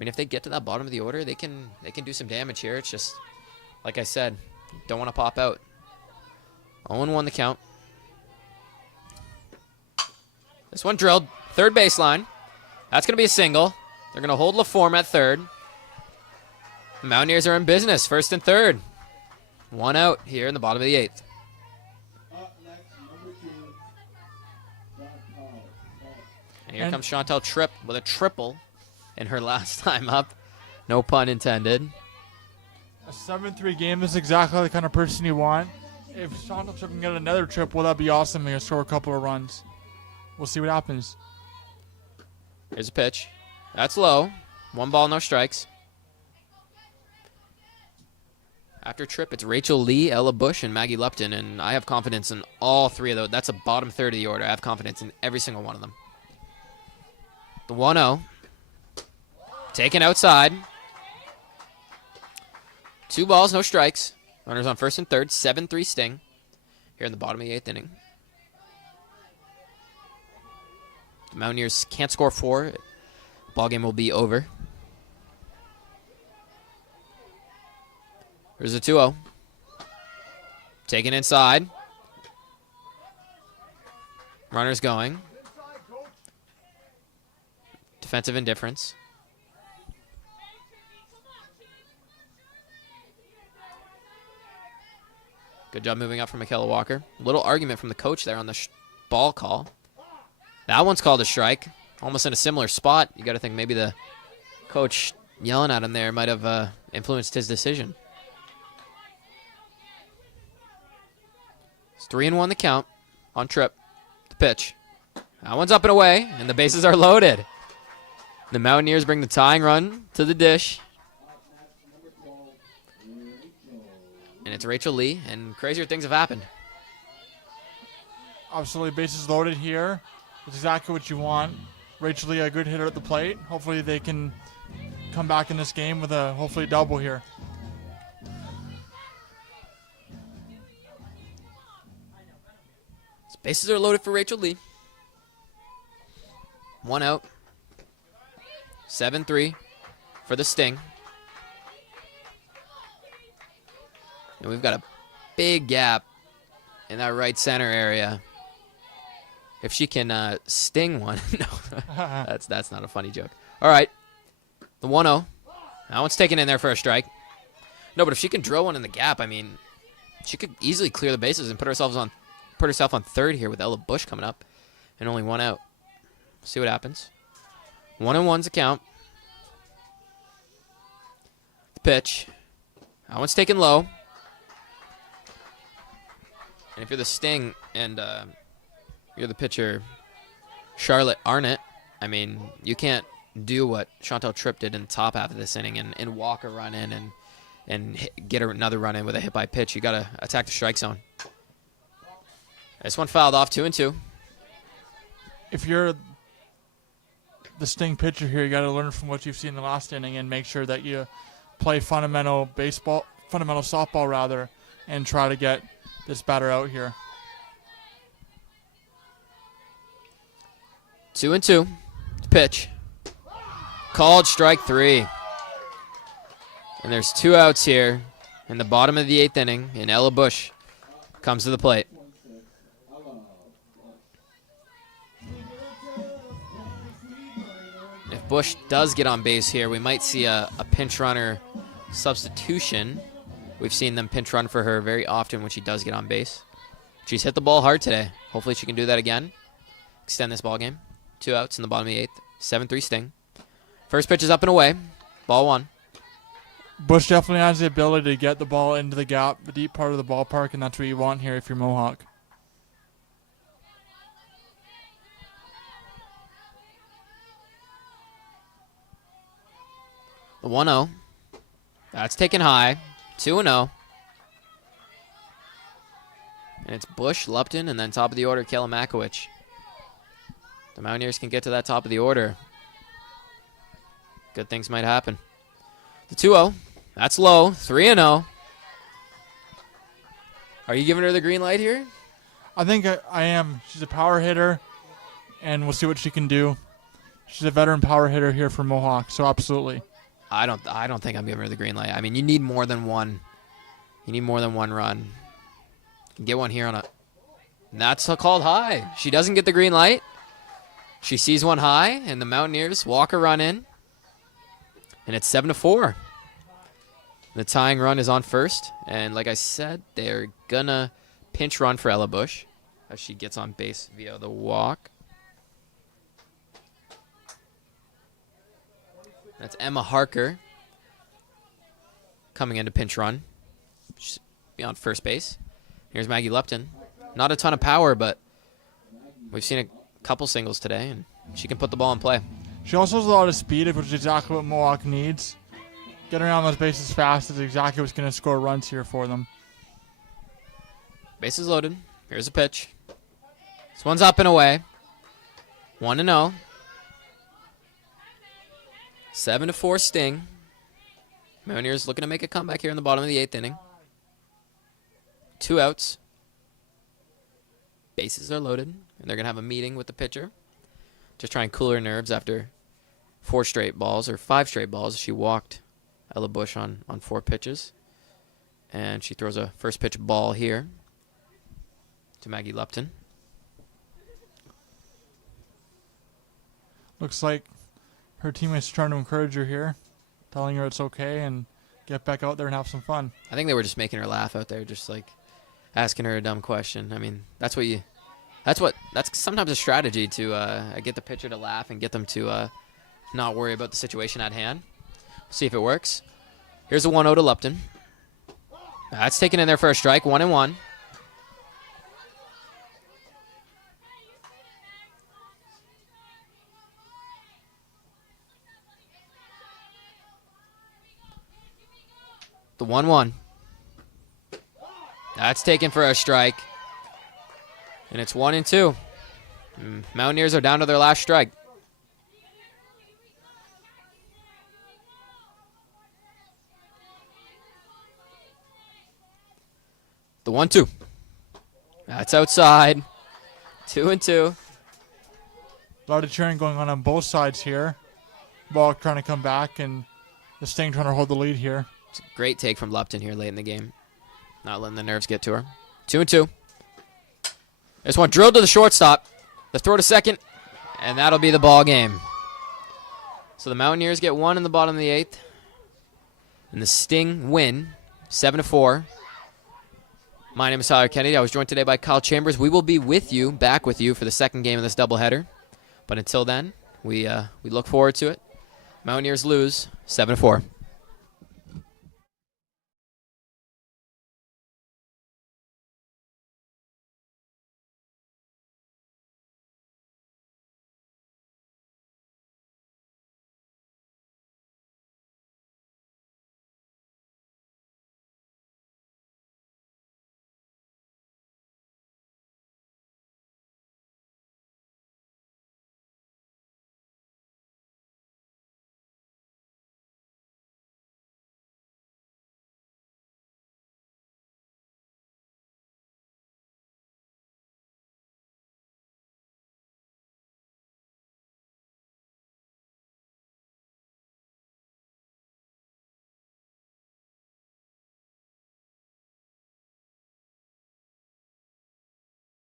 mean, if they get to that bottom of the order, they can do some damage here. It's just, like I said, don't want to pop out. 0-1 the count. This one drilled. Third baseline. That's going to be a single. They're going to hold LaForme at third. The Mountaineers are in business, first and third. 1 out here in the bottom of the 8th. Up next, number 2, Chantal. And here comes Chantal Tripp with a triple in her last time up. No pun intended. A 7-3 game is exactly the kind of person you want. If Chantal Tripp can get another trip, well, that'd be awesome. They're going to score a couple of runs. We'll see what happens. Here's a pitch. That's low. 1 ball, no strikes. After Tripp, it's Rachel Lee, Ella Bush, and Maggie Lupton, and I have confidence in all 3 of those. That's a bottom third of the order. I have confidence in every single one of them. The 1-0. Taken outside. 2 balls, no strikes. Runners on first and third. 7-3 Sting here in the bottom of the 8th inning. The Mountaineers can't score 4. Ball game will be over. Here's a 2-0. Taken inside. Runners going. Defensive indifference. Good job moving up from Michaela Walker. A little argument from the coach there on the ball call. That one's called a strike. Almost in a similar spot. You got to think maybe the coach yelling at him there might have influenced his decision. It's 3-1 the count on Tripp. The pitch. That one's up and away, and the bases are loaded. The Mountaineers bring the tying run to the dish. And it's Rachel Lee, and crazier things have happened. Absolutely, bases loaded here. That's exactly what you want. Rachel Lee, a good hitter at the plate. Hopefully they can come back in this game with a hopefully double here. Bases are loaded for Rachel Lee. 1 out. 7-3 for the Sting. And we've got a big gap in that right center area. If she can sting one. No, that's not a funny joke. All right. The 1-0. That one's taken in there for a strike. No, but if she can drill one in the gap, I mean, she could easily clear the bases and put herself on third here with Ella Bush coming up. And only 1 out. See what happens. 1-1's the count. The pitch. That one's taken low. And if you're the Sting and you're the pitcher, Charlotte Arnott, I mean, you can't do what Chantal Tripp did in the top half of this inning and walk a run in and get another run in with a hit by pitch. You got to attack the strike zone. This one fouled off, 2-2. If you're the Sting pitcher here, you got to learn from what you've seen in the last inning and make sure that you play fundamental softball rather, and try to get this batter out here. 2-2. Pitch. Called strike 3. And there's 2 outs here in the bottom of the 8th inning, and Ella Bush comes to the plate. If Bush does get on base here, we might see a pinch runner substitution. We've seen them pinch run for her very often when she does get on base. She's hit the ball hard today. Hopefully she can do that again. Extend this ball game. 2 outs in the bottom of the 8th. 7-3 Sting. First pitch is up and away. Ball 1. Bush definitely has the ability to get the ball into the gap, the deep part of the ballpark, and that's what you want here if you're Mohawk. The 1-0. That's taken high. 2-0. And it's Bush, Lupton, and then top of the order, Kayla Makowicz. The Mountaineers can get to that top of the order. Good things might happen. The 2-0. That's low. 3-0. Are you giving her the green light here? I think I am. She's a power hitter, and we'll see what she can do. She's a veteran power hitter here for Mohawk, so absolutely. I don't think I'm giving her the green light. I mean, you need more than one. You need more than one run. You can get one here on a... And that's called high. She doesn't get the green light. She sees one high, and the Mountaineers walk a run in. And it's 7-4. The tying run is on first. And like I said, they're going to pinch run for Ella Bush as she gets on base via the walk. That's Emma Harker coming into pinch run. She's beyond first base. Here's Maggie Lupton. Not a ton of power, but we've seen a couple singles today, and she can put the ball in play. She also has a lot of speed, which is exactly what Mohawk needs. Getting around those bases fast is exactly what's going to score runs here for them. Bases loaded. Here's a pitch. This one's up and away. 1-0. 7-4 Sting. Mountaineers looking to make a comeback here in the bottom of the 8th inning. 2 outs. Bases are loaded, and they're going to have a meeting with the pitcher. Just try and cool her nerves after 4 straight balls, or 5 straight balls. She walked Ella Bush on 4 pitches. And she throws a first pitch ball here to Maggie Lupton. Looks like her teammates are trying to encourage her here, telling her it's okay and get back out there and have some fun. I think they were just making her laugh out there, just like asking her a dumb question. I mean, that's sometimes a strategy to get the pitcher to laugh and get them to not worry about the situation at hand. See if it works. Here's a 1-0 to Lupton. That's taken in there for a strike, 1-1. The 1-1. That's taken for a strike. And it's 1-2. Mountaineers are down to their last strike. The 1-2. That's outside. 2-2. A lot of cheering going on both sides here. Mohawk trying to come back, and the Sting trying to hold the lead here. It's a great take from Lupton here late in the game. Not letting the nerves get to her. 2-2. This one drilled to the shortstop. The throw to second, and that'll be the ball game. So the Mountaineers get one in the bottom of the 8th. And the Sting win 7-4. My name is Tyler Kennedy. I was joined today by Kyle Chambers. We will be back with you for the second game of this doubleheader. But until then, we look forward to it. Mountaineers lose 7-4.